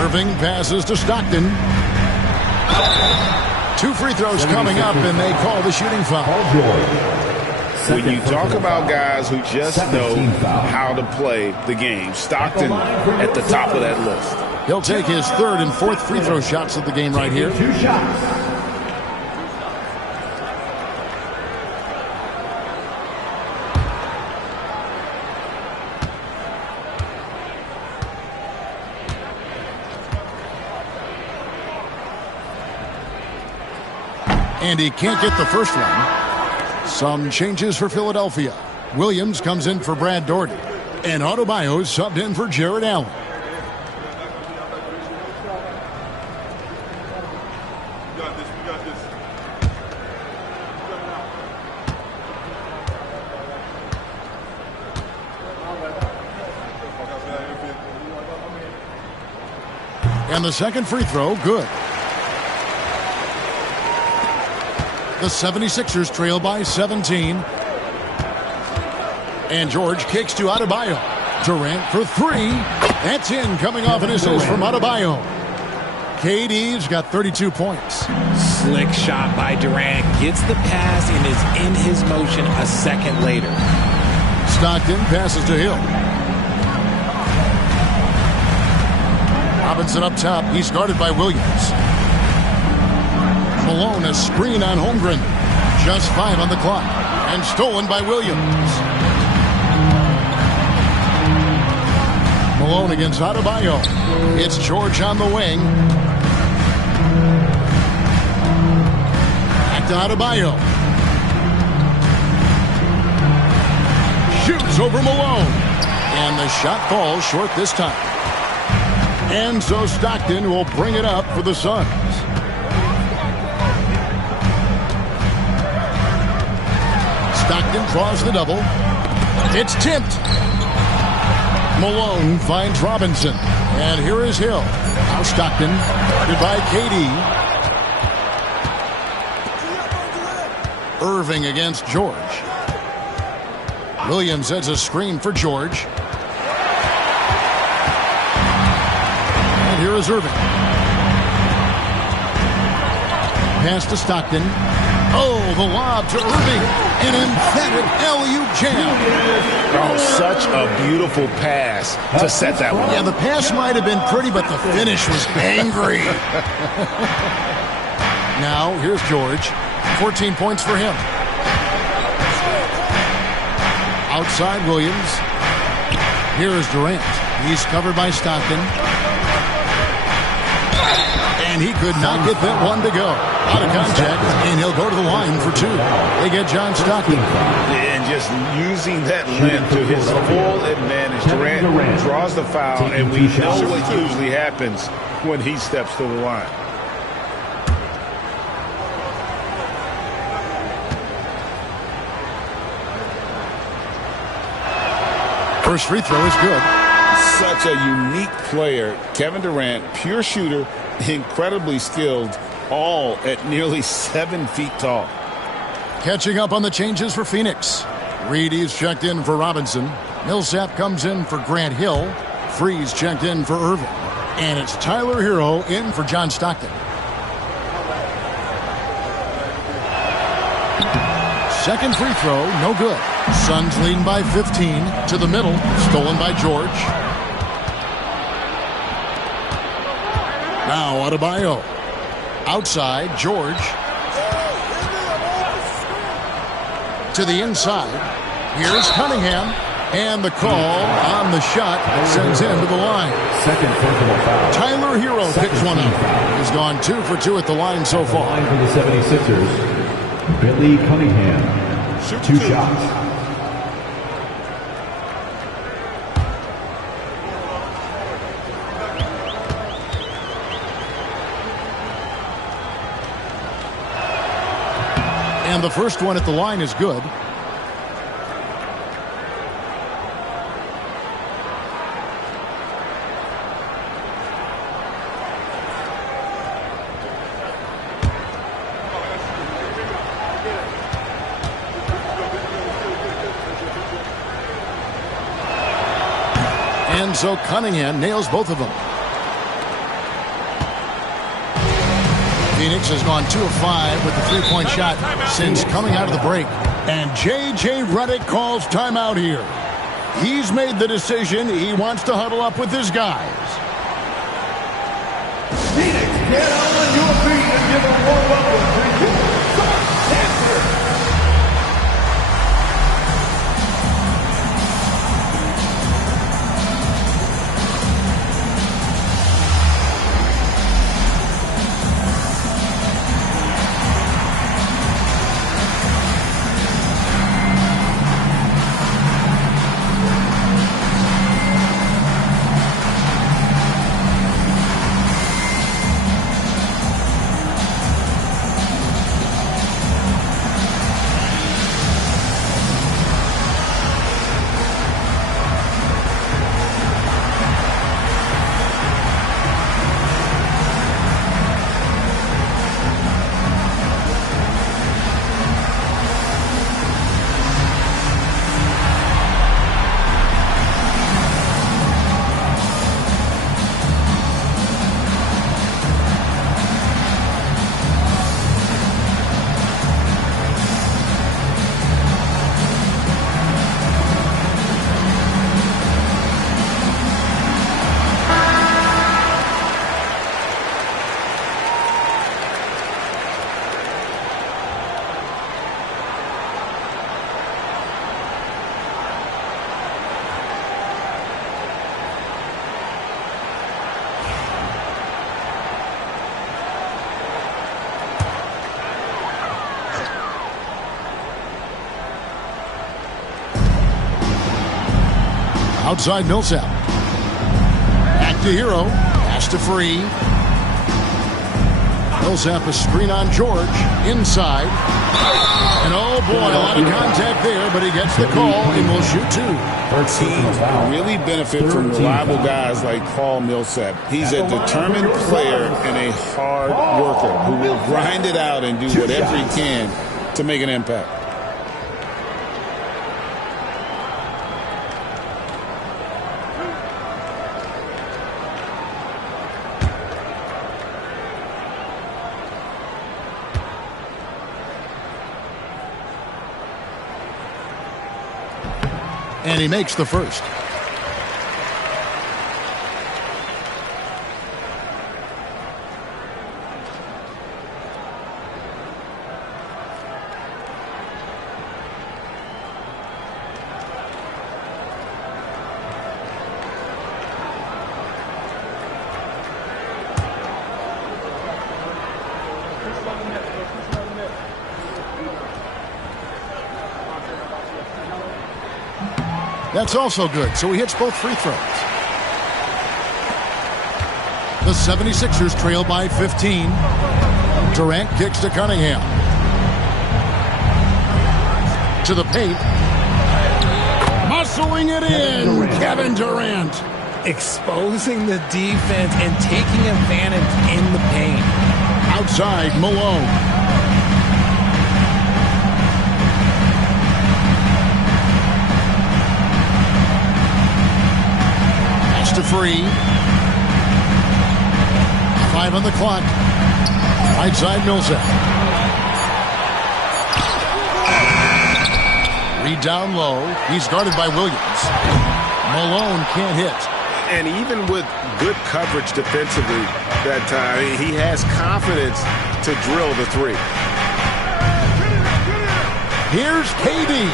Irving passes to Stockton. 2 free throws coming up, and they call the shooting foul. When you talk about guys who just know how to play the game, Stockton at the top of that list. He'll take his 3rd and 4th free throw shots of the game right here. 2 shots. And he can't get the first one. Some changes for Philadelphia. Williams comes in for Brad Daugherty. And Adebayo subbed in for Jared Allen. And the second free throw, good. The 76ers trail by 17. And George kicks to Adebayo. Durant for 3. That's in, coming off an assist from Adebayo. KD's got 32 points. Slick shot by Durant. Gets the pass and is in his motion a second later. Stockton passes to Hill. Robinson up top. He's guarded by Williams. Malone, a screen on Holmgren. Just 5 on the clock. And stolen by Williams. Malone against Adebayo. It's George on the wing. Back to Adebayo. Shoots over Malone. And the shot falls short this time. And so Stockton will bring it up for the Suns. Stockton draws the double. It's tipped. Malone finds Robinson. And here is Hill. Now Stockton, guarded by KD. Irving against George. Williams sets a screen for George. And here is Irving. Pass to Stockton. Oh, the lob to Irving. An emphatic alley-oop jam. Oh, such a beautiful pass to set that one. Yeah, the pass might have been pretty, but the finish was angry. Now, here's George. 14 points for him. Outside Williams. Here is Durant. He's covered by Stockton. And he could not get that one to go. Out of contact, and he'll go to the line for 2. They get John Stockton. And just using that length to his full advantage. Durant draws the foul, and we know what usually happens when he steps to the line. First free throw is good. Such a unique player. Kevin Durant, pure shooter, incredibly skilled, all at nearly 7 feet tall. Catching up on the changes for Phoenix. Reedy's checked in for Robinson. Millsap comes in for Grant Hill. Freeze checked in for Irving. And it's Tyler Hero in for John Stockton. Second free throw, no good. Suns leading by 15 to the middle. Stolen by George. Now Adebayo. Outside, George. To the inside. Here's Cunningham. And the call on the shot that sends him to the line. Second personal foul. Tyler Hero picks one up. He's gone 2 for 2 at the line so far. Line for the 76ers, Billy Cunningham. 2 shots. And the first one at the line is good. And so Cunningham nails both of them. Phoenix has gone 2 of 5 with the three-point shot since coming out of the break. And J.J. Redick calls timeout here. He's made the decision. He wants to huddle up with his guys. Phoenix, get on your feet and give a warm welcome to your answer. Outside Millsap. Back to Hero. Pass to Free. Millsap a screen on George. Inside. And oh boy, a lot of contact there, but he gets the call and will shoot 2. Teams really benefit from reliable guys like Paul Millsap. He's a determined player and a hard worker who will grind it out and do whatever he can to make an impact. And he makes the first. That's also good, so he hits both free throws. The 76ers trail by 15. Durant kicks to Cunningham. To the paint. Muscling it in, Kevin Durant. Exposing the defense and taking advantage in the paint. Outside, Malone. To Free. 5 on the clock. Right side Millsap. Reed down low. He's guarded by Williams. Malone can't hit. And even with good coverage defensively that time, he has confidence to drill the 3. Here's KD.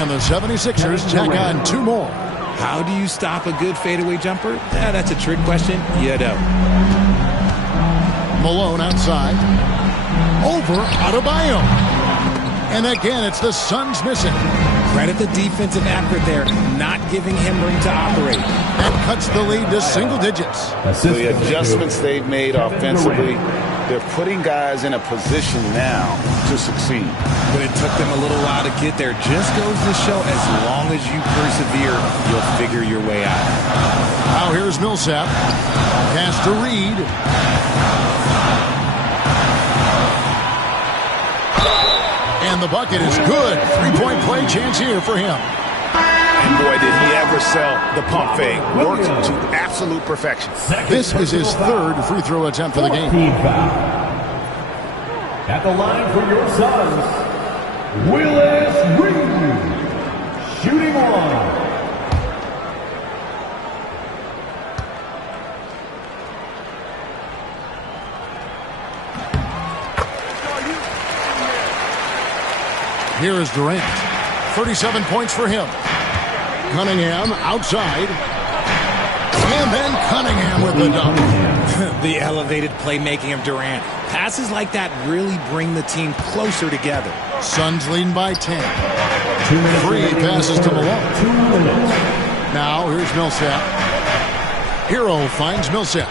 And the 76ers tack on 2 more. How do you stop a good fadeaway jumper? That's a trick question. You don't. Malone outside. Over Adebayo. And again, it's the Suns missing. Credit the defensive effort there, not giving him room to operate. That cuts the lead to single digits. The adjustments they've made offensively, they're putting guys in a position now to succeed. But it took them a little while to get there. Just goes to show, as long as you persevere, you'll figure your way out. Now here's Millsap. Pass to Reed. And the bucket is good. Three-point play chance here for him. And boy, did he ever sell the pump fake. Worked to absolute perfection. This is his third free throw attempt for the game. At the line for your Suns, Willis Reed, shooting one. Here is Durant. 37 points for him. Cunningham outside. And then Cunningham with the dunk. The elevated playmaking of Durant. Passes like that really bring the team closer together. Suns leading by 10. Free passes to Malone. Now here's Millsap. Hero finds Millsap.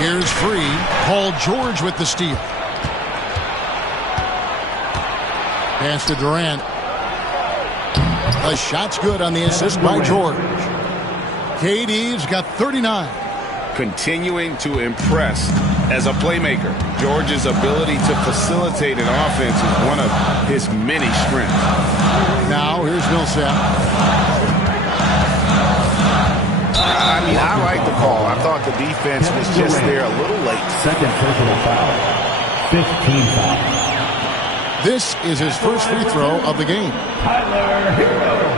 Here's Free. Paul George with the steal. Pass to Durant. The shot's good on the assist by George. KD's got 39. Continuing to impress as a playmaker. George's ability to facilitate an offense is one of his many strengths. Now here's Millsap. I mean, I like the call. I thought the defense was just there a little late. Second personal foul. 15 foul. This is his first free throw of the game. Tyler Hero.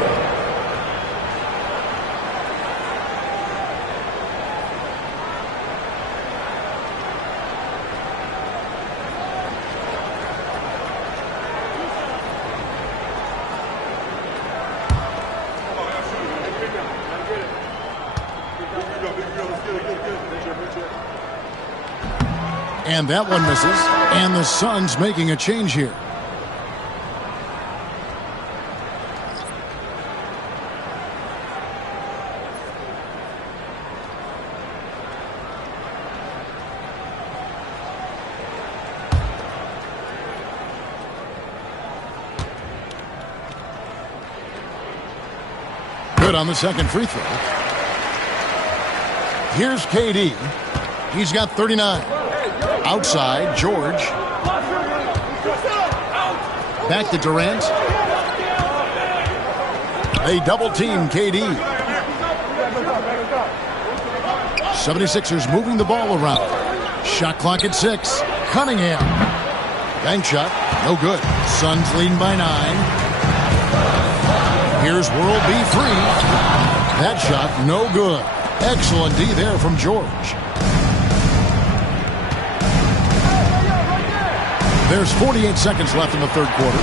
And that one misses. And the Suns making a change here. Good on the second free throw. Here's KD. He's got 39. Outside, George. Back to Durant. They double-team KD. 76ers moving the ball around. Shot clock at 6. Cunningham. Bank shot. No good. Suns leading by 9. Here's World B3. That shot, no good. Excellent D there from George. There's 48 seconds left in the third quarter.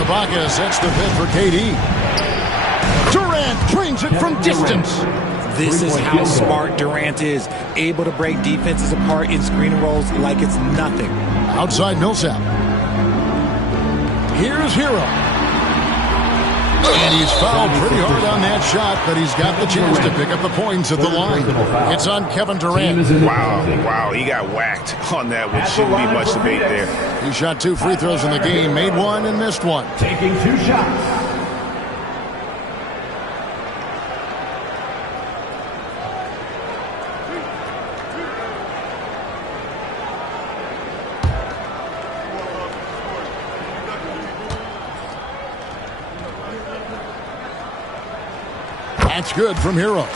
Ibaka sets the pin for KD. Durant brings it from distance. This is how smart Durant is. Able to break defenses apart in screen rolls like it's nothing. Outside Millsap. Here's Hero. And he's fouled pretty hard on that shot, but he's got the chance to pick up the points at the line. It's on Kevin Durant. Wow, he got whacked on that, which shouldn't be much debate there. He shot 2 free throws in the game, made one and missed one. Taking 2 shots. That's good from Hero.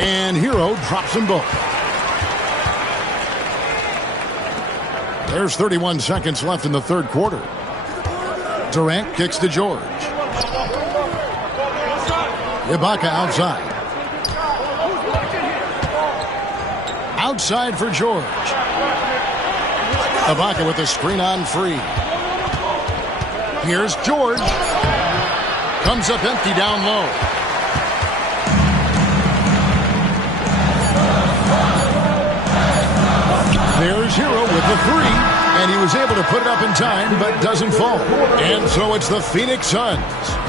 And Hero drops them both. There's 31 seconds left in the third quarter. Durant kicks to George. Ibaka outside. Outside for George. Ibaka with a screen on Free. Here's George. Comes up empty down low. There's Hero with the three, and he was able to put it up in time, but doesn't fall. And so it's the Phoenix Suns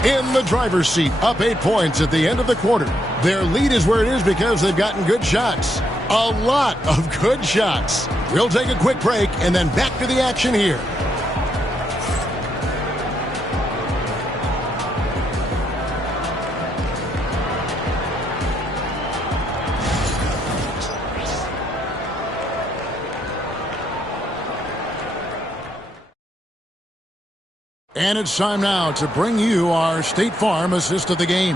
in the driver's seat, up 8 points at the end of the quarter. Their lead is where it is because they've gotten good shots. A lot of good shots. We'll take a quick break and then back to the action here. And it's time now to bring you our State Farm assist of the game.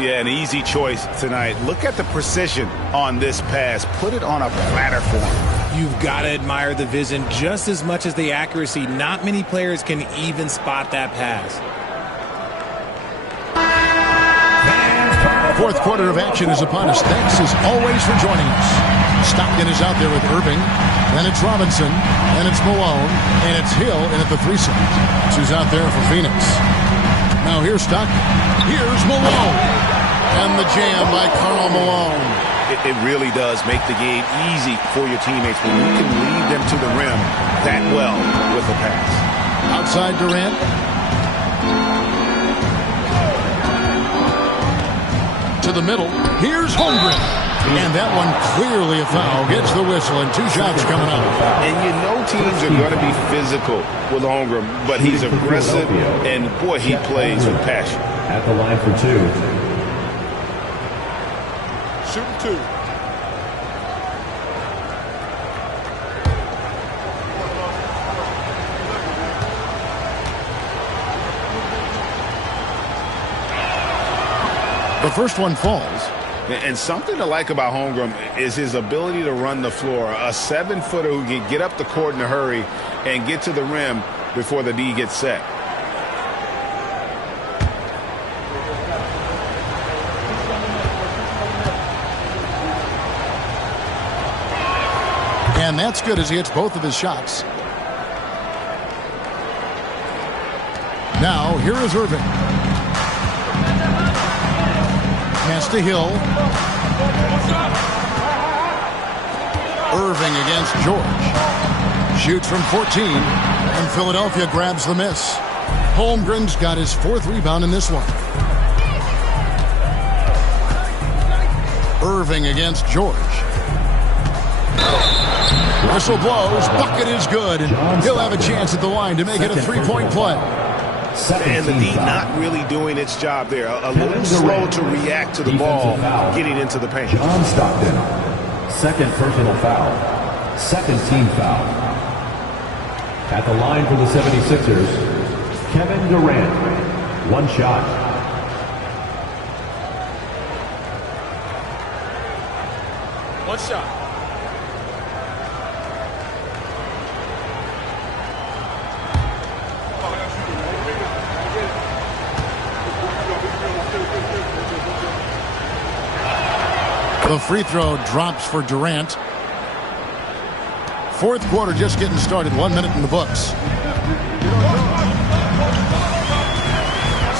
Yeah, an easy choice tonight. Look at the precision on this pass. Put it on a platter for him. You've got to admire the vision just as much as the accuracy. Not many players can even spot that pass. Fourth quarter of action is upon us. Thanks as always for joining us. Stockton is out there with Irving. Then it's Robinson. Then it's Malone. And it's Hill in at the threesome. Who's out there for Phoenix. Now here's Stockton. Here's Malone. And the jam by Karl Malone. It really does make the game easy for your teammates when you can lead them to the rim that well with the pass. Outside Durant. To the middle. Here's Holmgren. And that one clearly a foul. Gets the whistle and 2 shots coming up. And you know teams are going to be physical with Holmgren, but he's aggressive, and boy, he plays with passion. At the line for 2. Shooting 2. The first one falls. And something to like about Holmgren is his ability to run the floor. A 7-footer who can get up the court in a hurry and get to the rim before the D gets set. And that's good as he hits both of his shots. Now, here is Irving. Pass to Hill. Irving against George. Shoots from 14, and Philadelphia grabs the miss. Holmgren's got his 4th rebound in this one. Irving against George. Whistle blows. Bucket is good, and he'll have a chance at the line to make it a 3-point play. And the D not really doing its job there. A little slow to react to the ball getting into the paint. John Stockton, second personal foul. Second team foul. At the line for the 76ers, Kevin Durant. 1 shot. One shot. The free throw drops for Durant. 4th quarter just getting started. 1 minute in the books.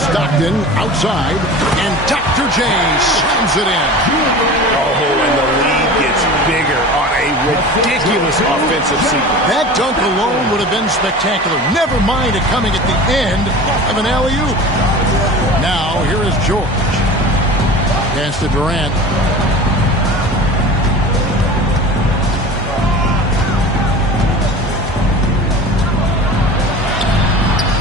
Stockton outside, and Dr. J slams it in. Oh, and the lead gets bigger on a ridiculous offensive sequence. That dunk alone would have been spectacular. Never mind it coming at the end of an alley-oop. Now, here is George. Pass to Durant.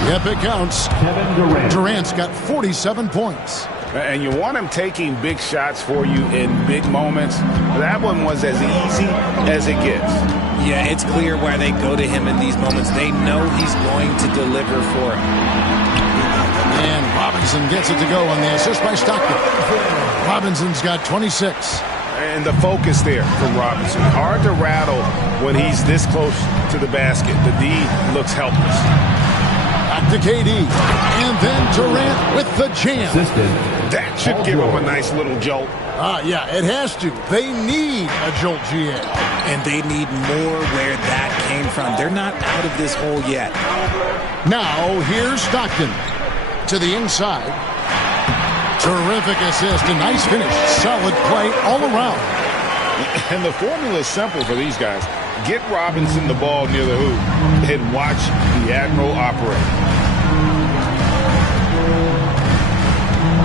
Yep, it counts. Kevin Durant. Durant's got 47 points. And you want him taking big shots for you in big moments. That one was as easy as it gets. Yeah, it's clear why they go to him in these moments. They know he's going to deliver for him. And Robinson gets it to go on the assist by Stockton. Robinson's got 26. And the focus there from Robinson. Hard to rattle when he's this close to the basket. The D looks helpless. Back to KD. And And then Durant with the jam. That should give him a nice little jolt. Yeah, it has to. They need a jolt, GA. And they need more where that came from. They're not out of this hole yet. Now, here's Stockton to the inside. Terrific assist, a nice finish. Solid play all around. And the formula is simple for these guys. Get Robinson the ball near the hoop and watch the Admiral operate.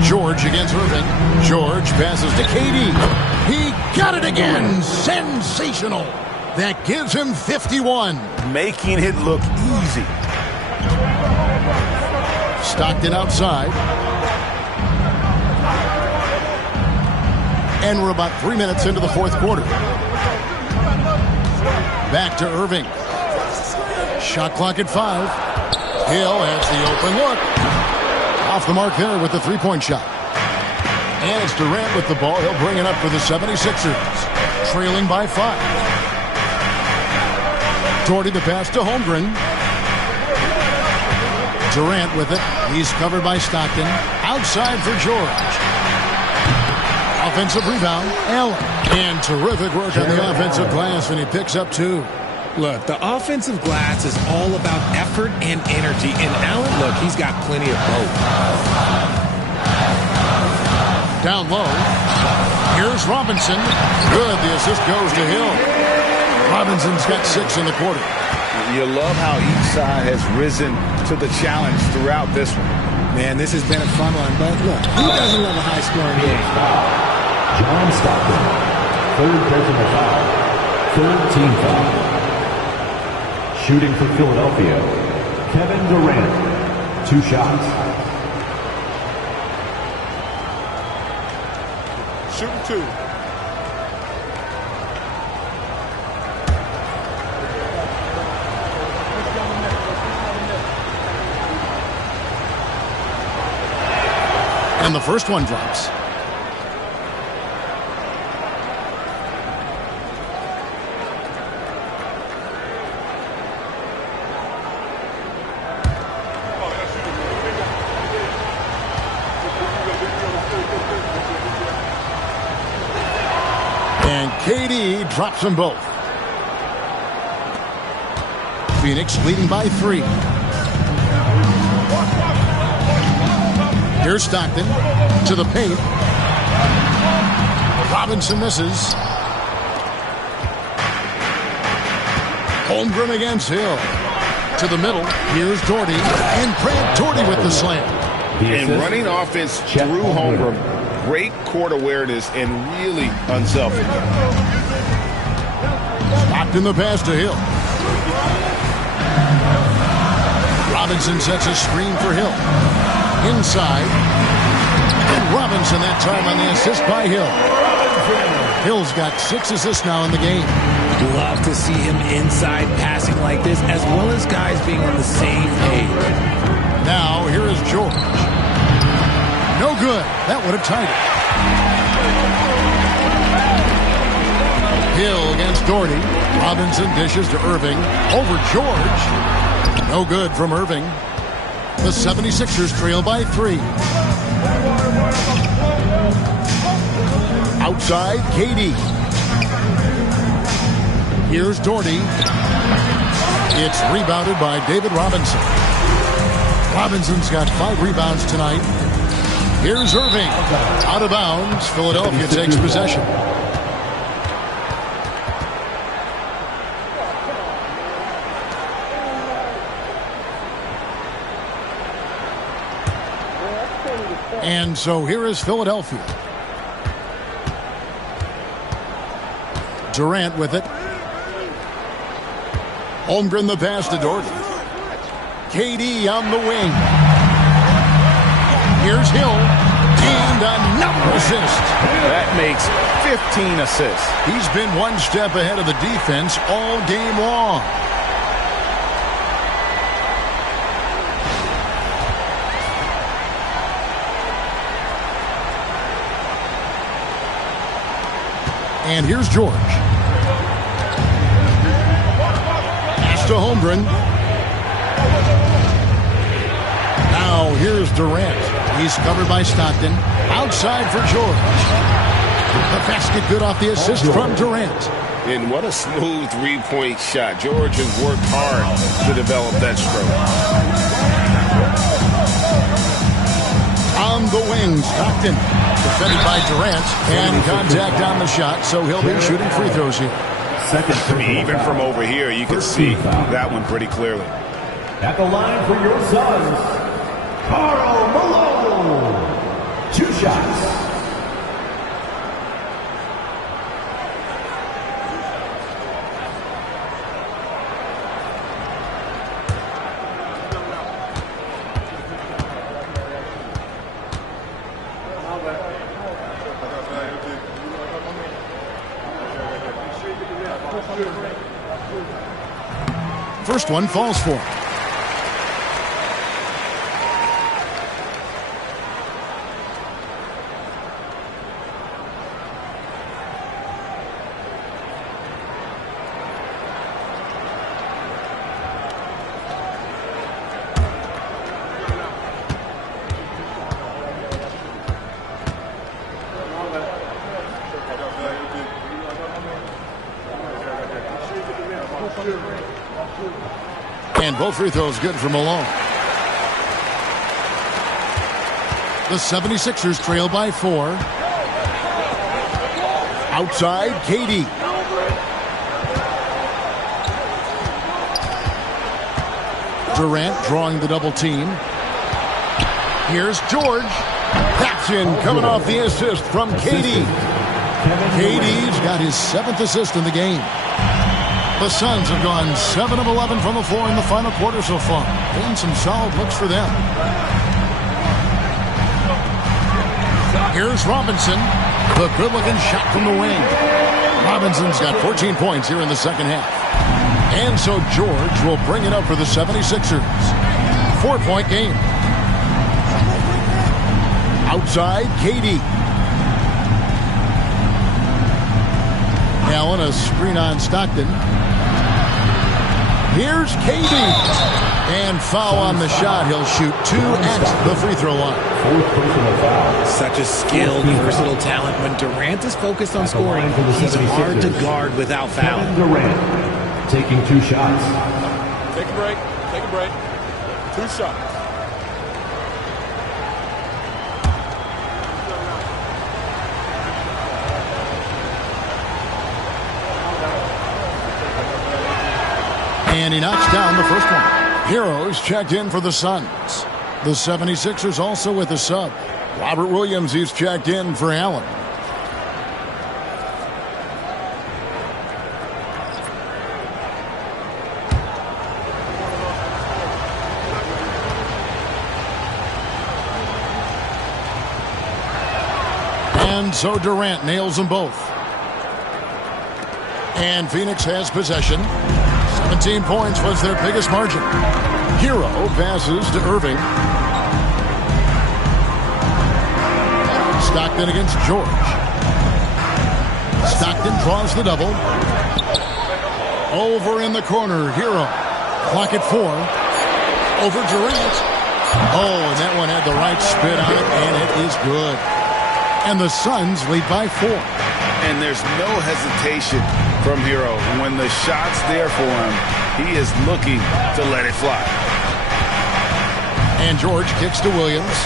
George against Irving. George passes to KD. He got it again. Sensational. That gives him 51. Making it look easy. Stockton outside. And we're about 3 minutes into the fourth quarter. Back to Irving. Shot clock at 5. Hill has the open look. Off the mark there with the three-point shot. And it's Durant with the ball. He'll bring it up for the 76ers. Trailing by 5. Doherty the pass to Holmgren. Durant with it. He's covered by Stockton. Outside for George. Offensive rebound. Allen. And terrific work on the offensive glass, and he picks up 2. Look, the offensive glass is all about effort and energy. And Allen, look, he's got plenty of both. Down low. Here's Robinson. Good. The assist goes to Hill. Robinson's got 6 in the quarter. You love how each side has risen to the challenge throughout this one. Man, this has been a fun one. But look, who doesn't love a high-scoring game? John Stockton, third personal foul, third team foul. Shooting for Philadelphia, Kevin Durant, 2 shots. Shooting 2. And the first one drops. And KD drops them both. Phoenix leading by 3. Here's Stockton to the paint. Robinson misses. Holmgren against Hill. To the middle. Here's Doherty. And Grant Doherty with the slam. And running offense through Holmgren. Great court awareness and really unselfish. Stockton the pass to Hill. Robinson sets a screen for Hill. Inside. And Robinson that time on the assist by Hill. Hill's got 6 assists now in the game. Love to see him inside passing like this, as well as guys being on the same page. Now here is George. No good. That would have tied it. Hill against Doherty. Robinson dishes to Irving. Over George. No good from Irving. The 76ers trail by 3. Outside, KD. Here's Doherty. It's rebounded by David Robinson. Robinson's got 5 rebounds tonight. Here's Irving. Out of bounds. Philadelphia takes possession. And so here is Philadelphia. Durant with it. Holmgren the pass to Doherty. KD on the wing. Here's Hill. And another assist. That makes 15 assists. He's been one step ahead of the defense all game long. And here's George. Pass to Holmgren. Now Now here's Durant. He's covered by Stockton. Outside for George. The basket good off the assist from Durant. And what a smooth three-point shot. George has worked hard to develop that stroke. On the wing, Stockton. Defended by Durant. And contact on the shot, so he'll be shooting free throws here. Even from over here, you can see that one pretty clearly. At the line for your Suns, Karl Malone. 2 shots. First one falls for him. And both free throws good for Malone. The 76ers trail by 4. Outside, KD. Durant drawing the double team. Here's George. That's in, coming off the assist from KD. KD's got his 7th assist in the game. The Suns have gone 7 of 11 from the floor in the final quarter so far. And some solid looks for them. Here's Robinson. The good-looking shot from the wing. Robinson's got 14 points here in the second half. And so George will bring it up for the 76ers. 4-point game. Outside, KD. Allen, a screen on Stockton. Here's KD. And foul on the shot. He'll shoot 2 at the free throw line. Such a skilled, versatile talent. When Durant is focused on scoring, he's hard to guard without fouling. Durant taking 2 shots. Take a break. Take a break. 2 shots. And he knocks down the first one. Heroes checked in for the Suns. The 76ers also with a sub. Robert Williams, he's checked in for Allen. And so Durant nails them both. And Phoenix has possession. 17 points was their biggest margin. Hero passes to Irving. Stockton against George. Stockton draws the double. Over in the corner, Hero. Clock at 4. Over Durant. Oh, and that one had the right spin on it, and it is good. And the Suns lead by 4. And there's no hesitation from Hero. When the shot's there for him, he is looking to let it fly. And George kicks to Williams.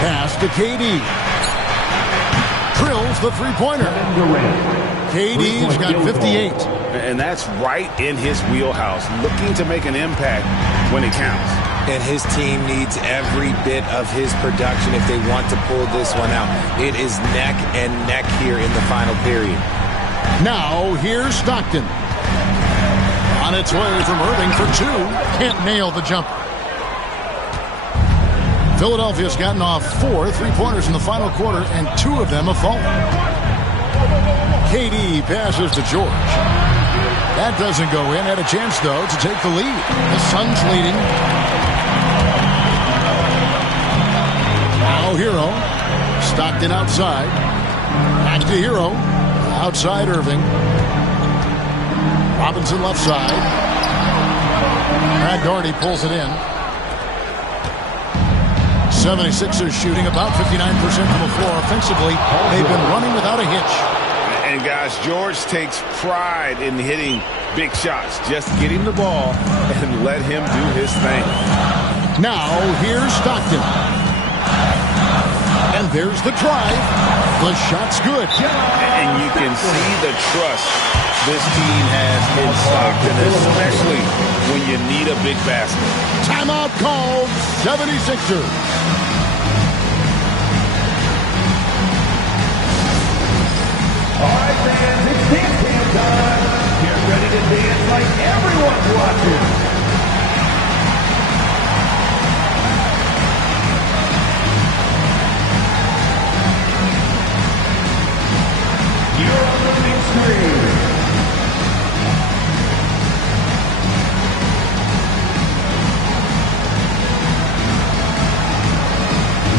Pass to KD. Drills the three-pointer. KD's got 58. And that's right in his wheelhouse, looking to make an impact when it counts. And his team needs every bit of his production if they want to pull this one out. It is neck and neck here in the final period. Now, here's Stockton. On its way from Irving for 2. Can't nail the jumper. Philadelphia's gotten off 4 three-pointers in the final quarter, and 2 of them have fallen. KD passes to George. That doesn't go in. Had a chance, though, to take the lead. The Suns leading. Now Hero. Stockton outside. Back to Hero. Outside Irving. Robinson left side. Brad Daugherty pulls it in. 76ers shooting about 59% from the floor offensively. They've been running without a hitch. And guys, George takes pride in hitting big shots. Just get him the ball and let him do his thing. Now here's Stockton. And there's the drive. The shot's good. And you can see the trust this team has in Stockton, especially when you need a big basket. Timeout called. 76ers. All right, fans, it's dance cam time. Get ready to dance like everyone's watching. You're on the big screen.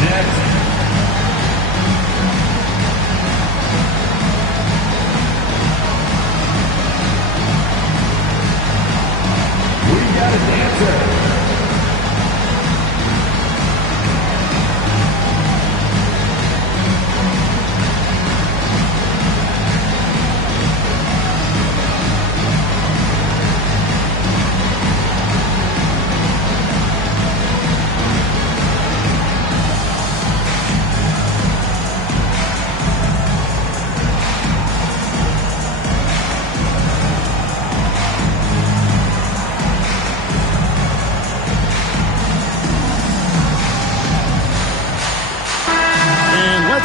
Next. Got a dancer.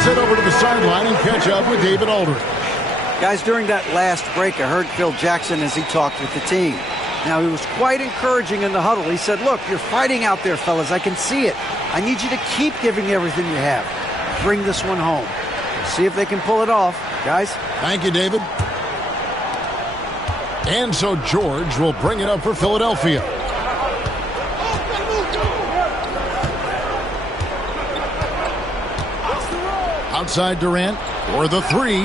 Head over to the sideline and catch up with David Aldridge. Guys, during that last break, I heard Phil Jackson as he talked with the team. Now, he was quite encouraging in the huddle. He said, look, you're fighting out there, fellas. I can see it. I need you to keep giving everything you have. Bring this one home. See if they can pull it off. Guys? Thank you, David. And so George will bring it up for Philadelphia. Outside Durant for the three.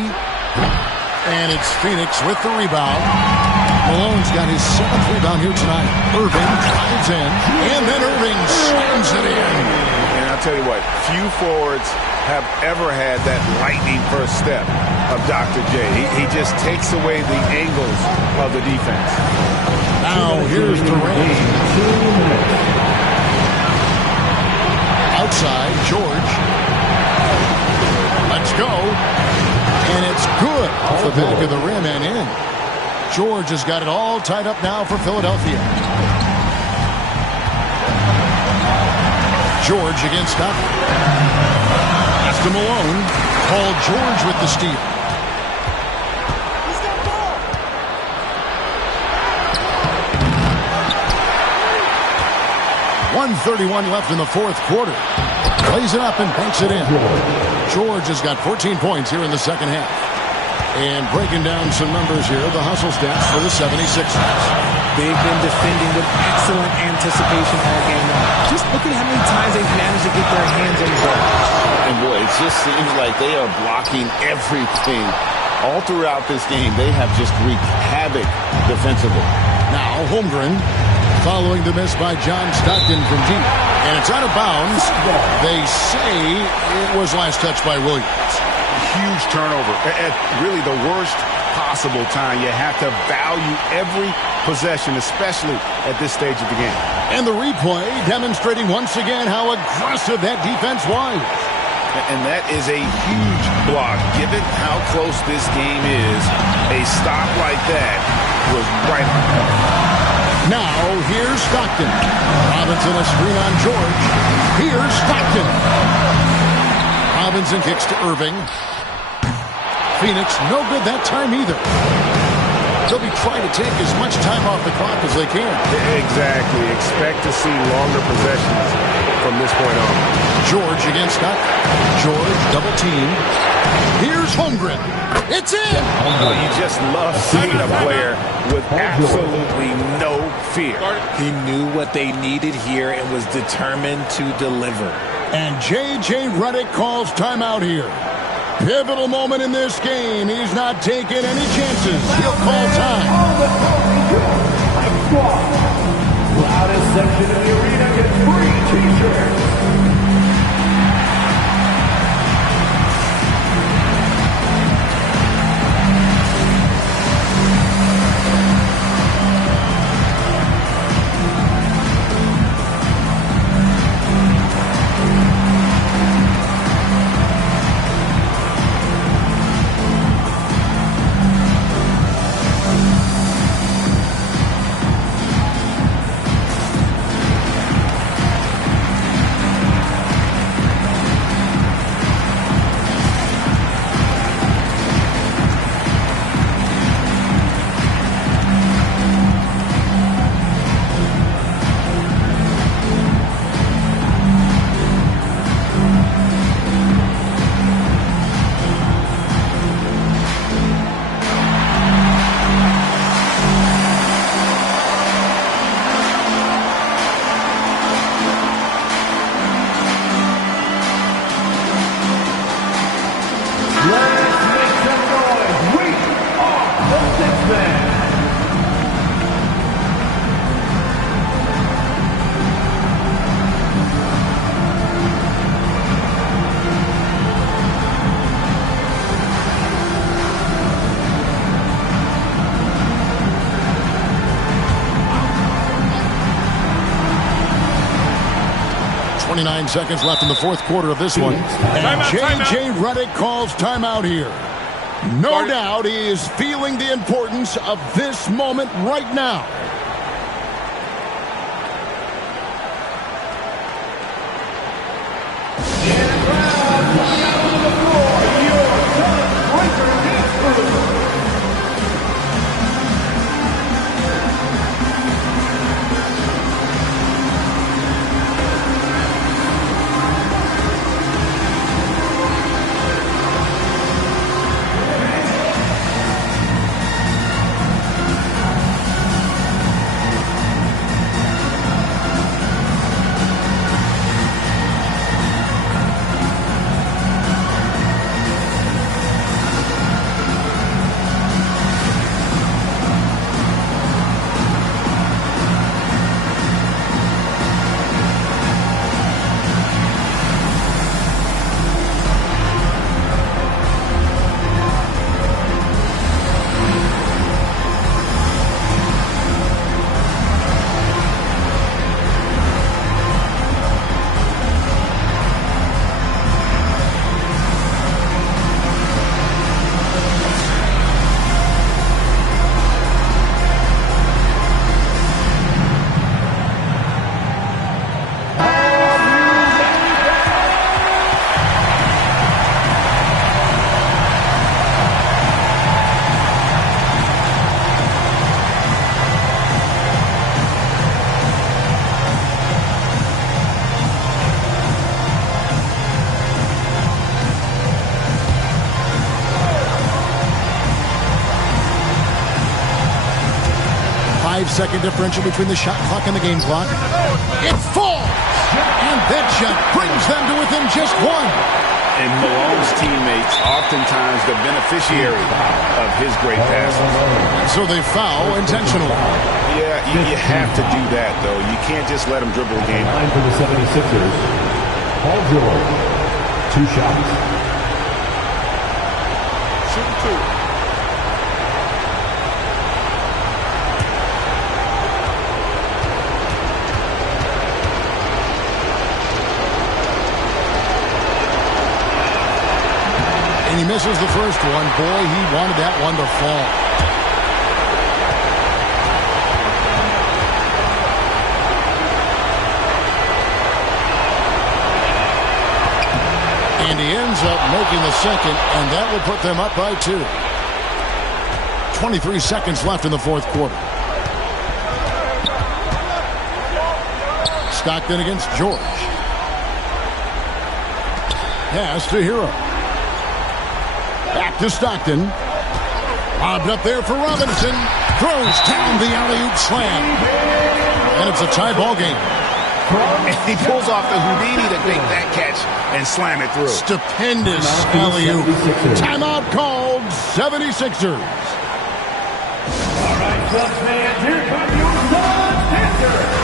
And it's Phoenix with the rebound. Malone's got his 7th rebound here tonight. Irving drives in, and then Irving slams it in. And I'll tell you what, few forwards have ever had that lightning first step of Dr. J. He just takes away the angles of the defense. Now here's Durant. Outside, George. Let's go. And it's good off the back of the rim and in. George has got it all tied up now for Philadelphia. George against Stockton. Pass to Malone. Paul George with the steal. He's got the ball. 1:31 left in the fourth quarter. Plays it up and banks it in. George has got 14 points here in the second half. And breaking down some numbers here, the hustle stats for the 76ers. They've been defending with excellent anticipation all game long. Just look at how many times they've managed to get their hands on the ball. And boy, it just seems like they are blocking everything. All throughout this game, they have just wreaked havoc defensively. Now Holmgren following the miss by John Stockton from deep. And it's out of bounds. They say it was last touched by Williams. Huge turnover at really the worst possible time. You have to value every possession, especially at this stage of the game. And the replay demonstrating once again how aggressive that defense was. And that is a huge block. Given how close this game is, a stop like that was right on point. Now, here's Stockton. Robinson a screen on George. Here's Stockton. Robinson kicks to Irving. Phoenix, no good that time either. They'll be trying to take as much time off the clock as they can. Exactly. Expect to see longer possessions from this point on. George against Stockton. George double team. Here's Holmgren. It's in. Oh, you just love seeing a player with absolutely no fear. He knew what they needed here and was determined to deliver. And J.J. Redick calls timeout here. Pivotal moment in this game. He's not taking any chances. He'll call time. Loudest section in the arena gets free t-shirts. Seconds left in the fourth quarter of this one. And J.J. Redick calls timeout here. No doubt he is feeling the importance of this moment right now. Second differential between the shot clock and the game clock. It falls! And that shot brings them to within just one. And Malone's teammates oftentimes the beneficiary of his great passes. So they foul intentionally. Yeah, you have to do that, though. You can't just let them dribble the game. Line for the 76ers. Paul George. 2 shots. Shoot 2. He misses the first one. Boy, he wanted that one to fall. And he ends up making the second, and that will put them up by 2. 23 seconds left in the fourth quarter. Stockton against George. Pass to Hero. Back to Stockton. Lobbed up there for Robinson. Throws down the alley-oop slam. And it's a tie ball game. And he pulls off the Houdini to make that catch and slam it through. Stupendous alley-oop. Timeout called, 76ers. All right, Suns fans, here come your Suns Panthers.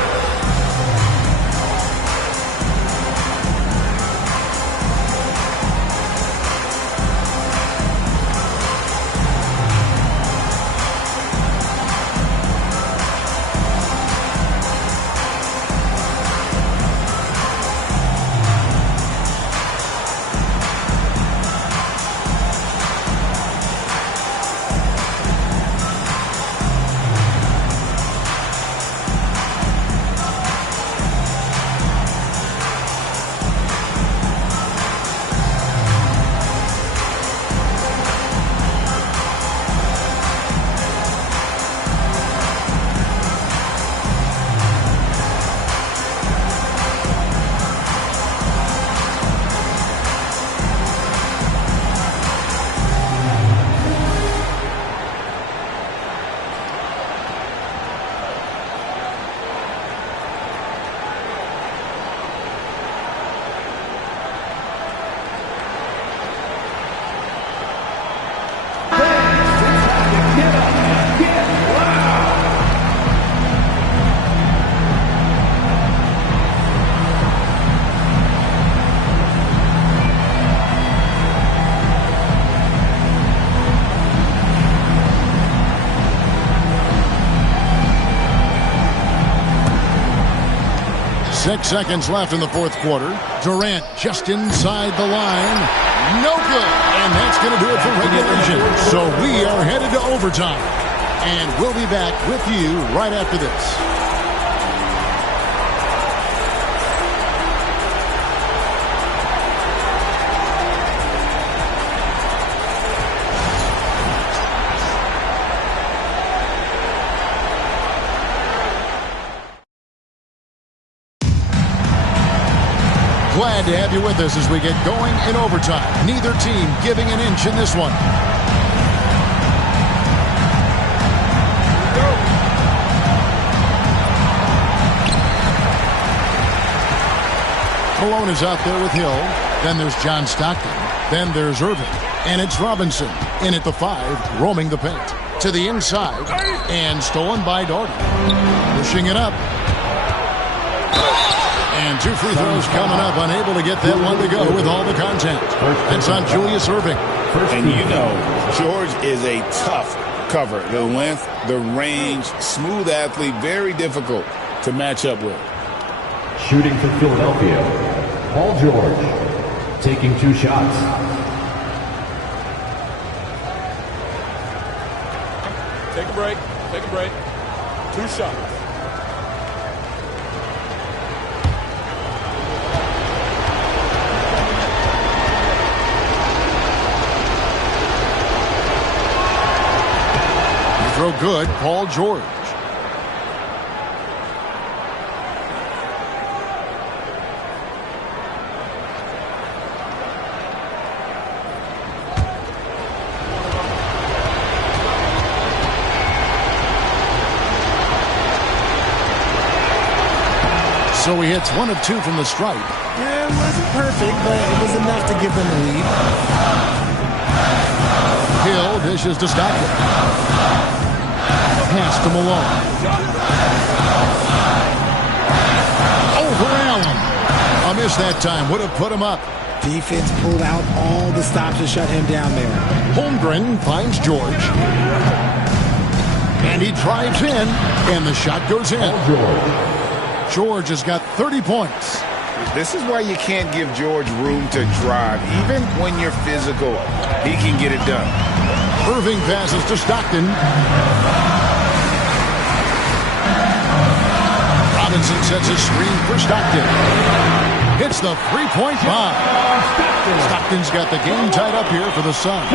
6 seconds left in the fourth quarter. Durant just inside the line. No good. And that's going to do it for regulation. So we are headed to overtime. And we'll be back with you right after this. Glad to have you with us as we get going in overtime. Neither team giving an inch in this one. Malone is out there with Hill. Then there's John Stockton. Then there's Irving. And it's Robinson in at the 5, roaming the paint. To the inside. And stolen by Doherty. Pushing it up. And 2 free throws coming up, unable to get that one to go with all the contact. That's on Julius Irving. And you know, George is a tough cover. The length, the range, smooth athlete, very difficult to match up with. Shooting for Philadelphia, Paul George, taking 2 shots. Take a break. Take a break. 2 shots. Throw good, Paul George. So he hits 1 of 2 from the stripe. Yeah, it wasn't perfect, but it was enough to give them the lead. Hill dishes to Stockton. Pass to Malone. Over Allen. A miss that time. Would have put him up. Defense pulled out all the stops to shut him down there. Holmgren finds George. And he drives in. And the shot goes in. George has got 30 points. This is why you can't give George room to drive. Even when you're physical, he can get it done. Irving passes to Stockton. Robinson sets a screen for Stockton. Hits the 3-point bomb. Stockton's got the game tied up here for the Suns.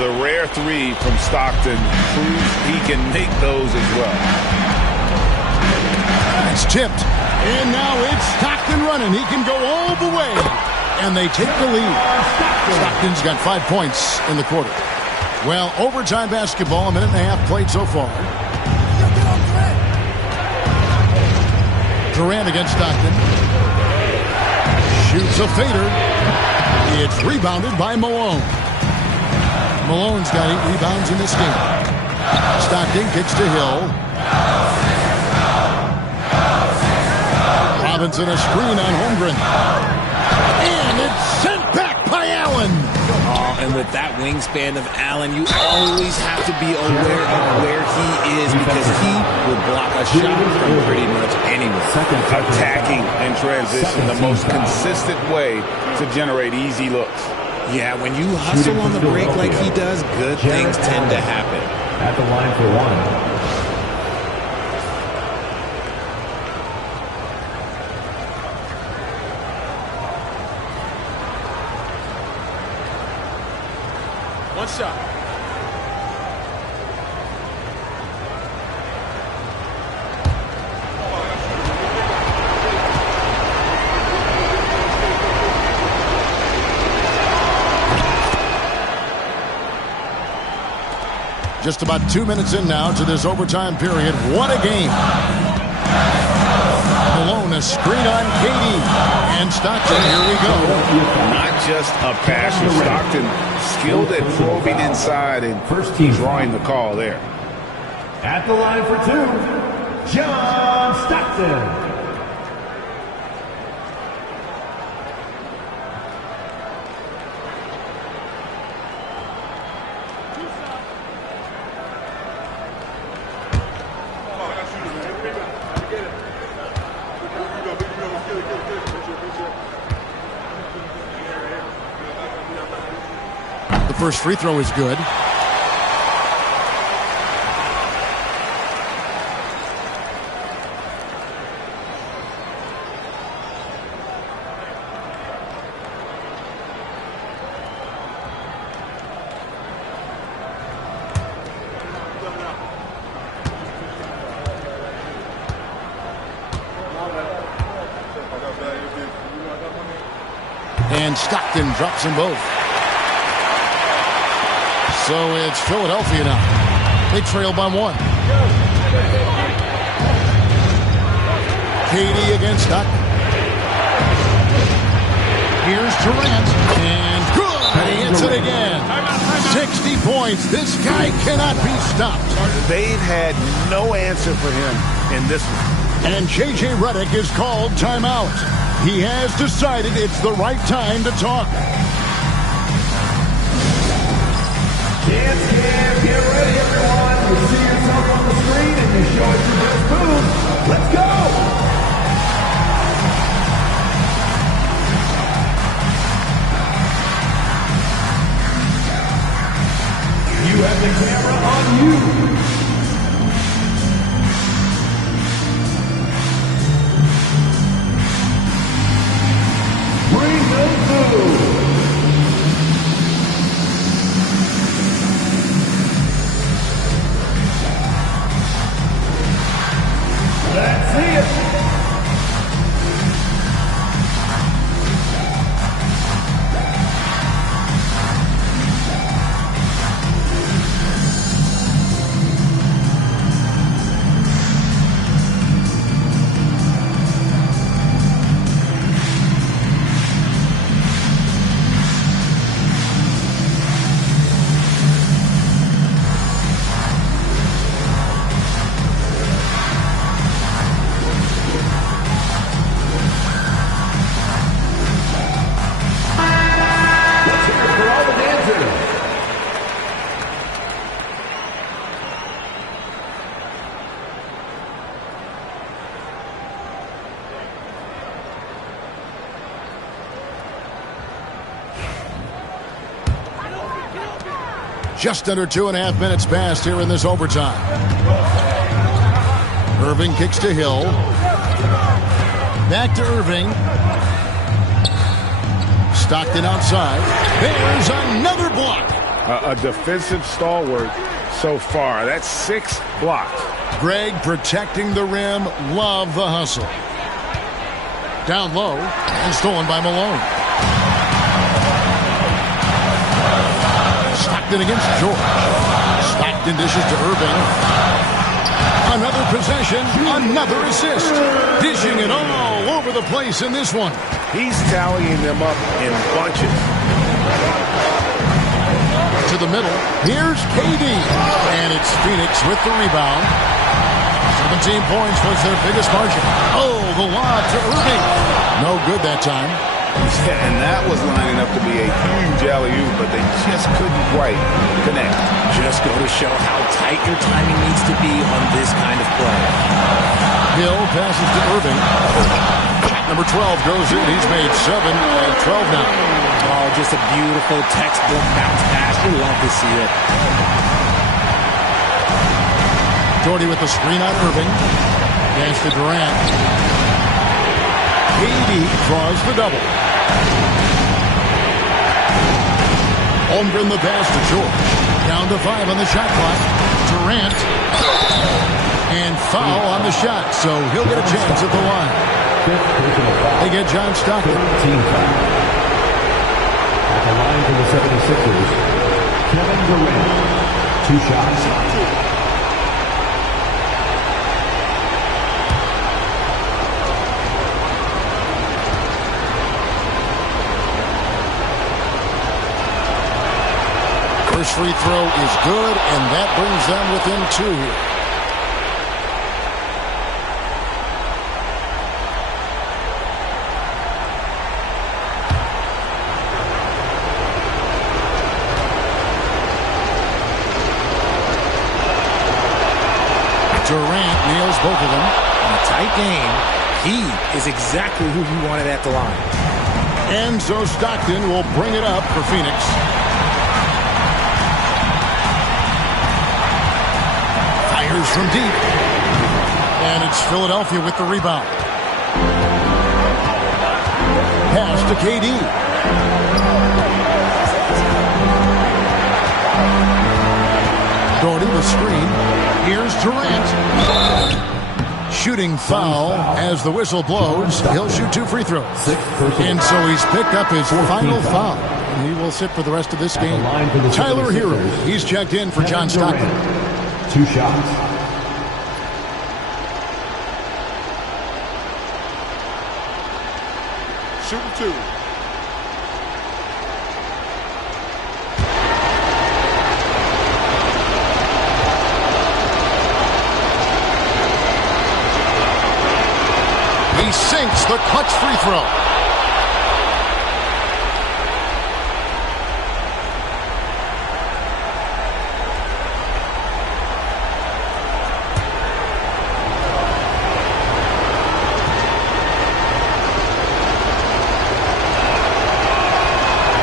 The rare 3 from Stockton proves he can make those as well. It's tipped. And now it's Stockton running. He can go all the way. And they take the lead. Stockton's got 5 points in the quarter. Well, overtime basketball, a minute and a half played so far. Durant against Stockton. Shoots a fader. It's rebounded by Malone. Malone's got 8 rebounds in this game. Stockton kicks to Hill. Robinson a screen on Holmgren. And it's sent back by Allen. Oh, and with that wingspan of Allen, you always have to be aware of where he is because he will block a shot from pretty much anywhere. Attacking and transition, the most consistent way to generate easy looks. Yeah, when you hustle on the break like he does, good things tend to happen. At the line for one. One shot. Just about 2 minutes in now to this overtime period. What a game. Malone, a screen on Katie. And Stockton, here we go. Not just a passer. Stockton skilled at probing inside and First team drawing the call there. At the line for two, John Stockton. The first free throw is good. And Stockton drops them both. So it's Philadelphia now. They trail by 1. Katie against Stockton. Here's Durant. And good. And he hits it again. 60 points. This guy cannot be stopped. They've had no answer for him in this one. And J.J. Redick is called timeout. He has decided it's the right time to talk. Dance cam, get ready everyone. You see yourself on the screen and you show us your best move. Let's go! You have the camera on you. Bring them through. Let's see it. Just under 2.5 minutes passed here in this overtime. Irving kicks to Hill. Back to Irving. Stockton outside. There's another block. A defensive stalwart so far. That's 6 blocks. Greg protecting the rim. Love the hustle. Down low and stolen by Malone. Stockton against George. Stockton dishes to Irving. Another possession, another assist. Dishing it all over the place in this one. He's tallying them up in bunches. To the middle. Here's KD. And it's Phoenix with the rebound. 17 points was their biggest margin. Oh, the lob to Irving. No good that time. Yeah, and that was lining up to be a huge alley-oop, but they just couldn't quite connect. Just go to show how tight your timing needs to be on this kind of play. Hill passes to Irving. Number 12 goes in. He's made 7 and 12 now. Oh, just a beautiful textbook bounce pass. We love to see it. Doherty with the screen on Irving. Pass to Durant. KD draws the double. Holmgren the pass to George. Down to 5 on the shot clock. Durant. And foul on the shot, so he'll get a chance at the line. They get John Stockton. At the line for the 76ers, Kevin Durant. 2 shots. First free throw is good, and that brings them within 2 here. Durant nails both of them. In a tight game, he is exactly who you wanted at the line. And so Stockton will bring it up for Phoenix. Fires from deep. And it's Philadelphia with the rebound. Pass to KD. Doherty the screen. Here's Durant. Shooting foul as the whistle blows. He'll shoot 2 free throws. And so he's picked up his final foul. And he will sit for the rest of this game. Tyler Hero. He's checked in for John Stockton. 2 shots. Shooting 2. He sinks the clutch free throw.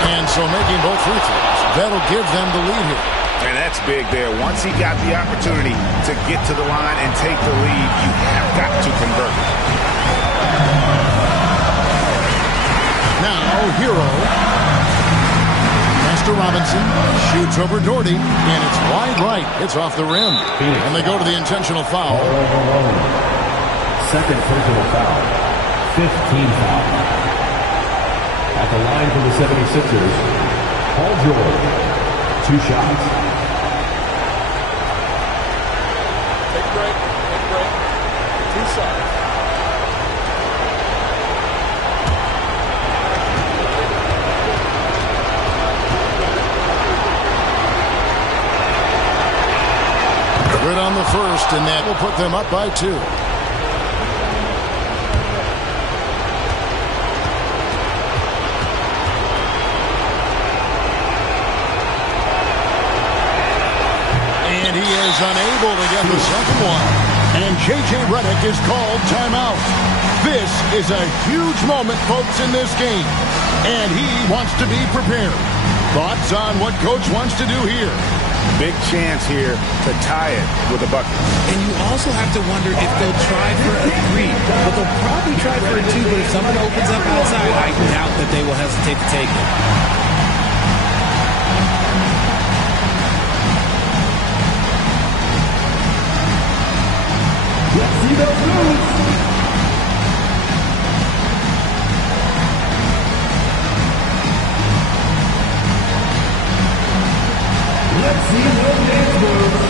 And so making both free throws, that'll give them the lead here. And that's big there. Once he got the opportunity to get to the line and take the lead, you have got to convert. Now, Hero. Pass to Robinson. Shoots over Doherty. And it's wide right. It's off the rim. And they go to the intentional foul. Second personal foul. 15 foul. At the line for the 76ers, Paul George. 2 shots. Take a break. Take a break. 2 shots. Good on the first, and that will put them up by 2. And he is unable to get the second one. And J.J. Redick is called timeout. This is a huge moment, folks, in this game. And he wants to be prepared. Thoughts on what Coach wants to do here? Big chance here to tie it with a bucket. And you also have to wonder if they'll try for a 3. But they'll probably try for a 2, but if someone opens up outside, I doubt that they will hesitate to take it. Let's see those moves. Let's see those dance moves.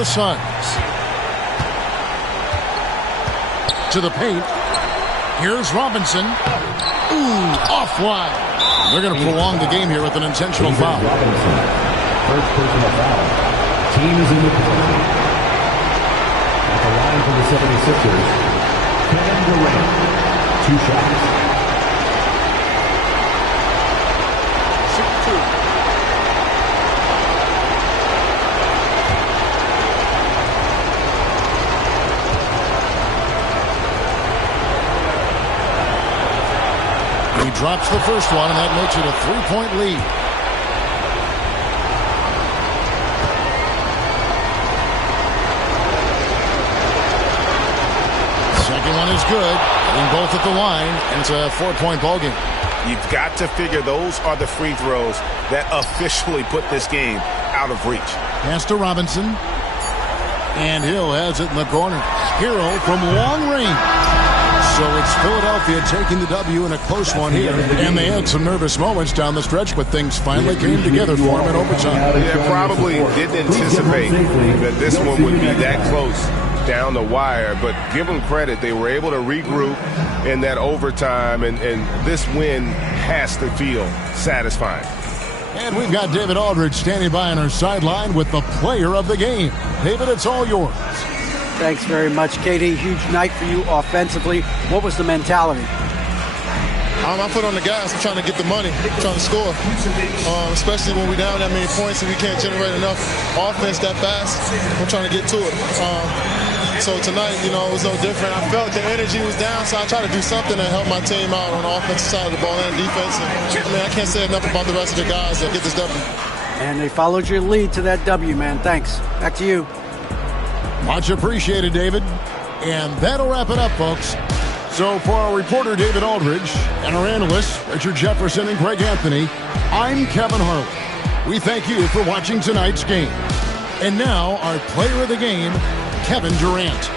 the Suns. To the paint. Here's Robinson. Ooh, offline. They're going to prolong the game here with an intentional foul. Robinson, first personal foul. Team is in the penalty. At the line for the 76ers, Kevin Durant. 2 shots. He drops the first one, and that makes it a 3-point lead. Second one is good. Getting both at the line, and it's a 4-point ball game. You've got to figure those are the free throws that officially put this game out of reach. Pass to Robinson. And Hill has it in the corner. Hero from long range. So it's Philadelphia taking the W in a close one here. And they had some nervous moments down the stretch, but things finally came together for them in overtime. Yeah, probably didn't anticipate that this one would be that close down the wire. But give them credit. They were able to regroup in that overtime. And this win has to feel satisfying. And we've got David Aldridge standing by on our sideline with the player of the game. David, it's all yours. Thanks very much, Katie. Huge night for you offensively. What was the mentality? I put on the gas. I'm trying to get the money, trying to score, especially when we're down that many points and we can't generate enough offense that fast. I'm trying to get to it. So tonight, it was no different. I felt the energy was down, so I tried to do something to help my team out on the offensive side of the ball and defense. And, I can't say enough about the rest of the guys that get this W. And they followed your lead to that W, man. Thanks. Back to you. Much appreciated, David. And that'll wrap it up, folks. So for our reporter, David Aldridge, and our analysts, Richard Jefferson and Greg Anthony, I'm Kevin Harlan. We thank you for watching tonight's game. And now, our player of the game, Kevin Durant.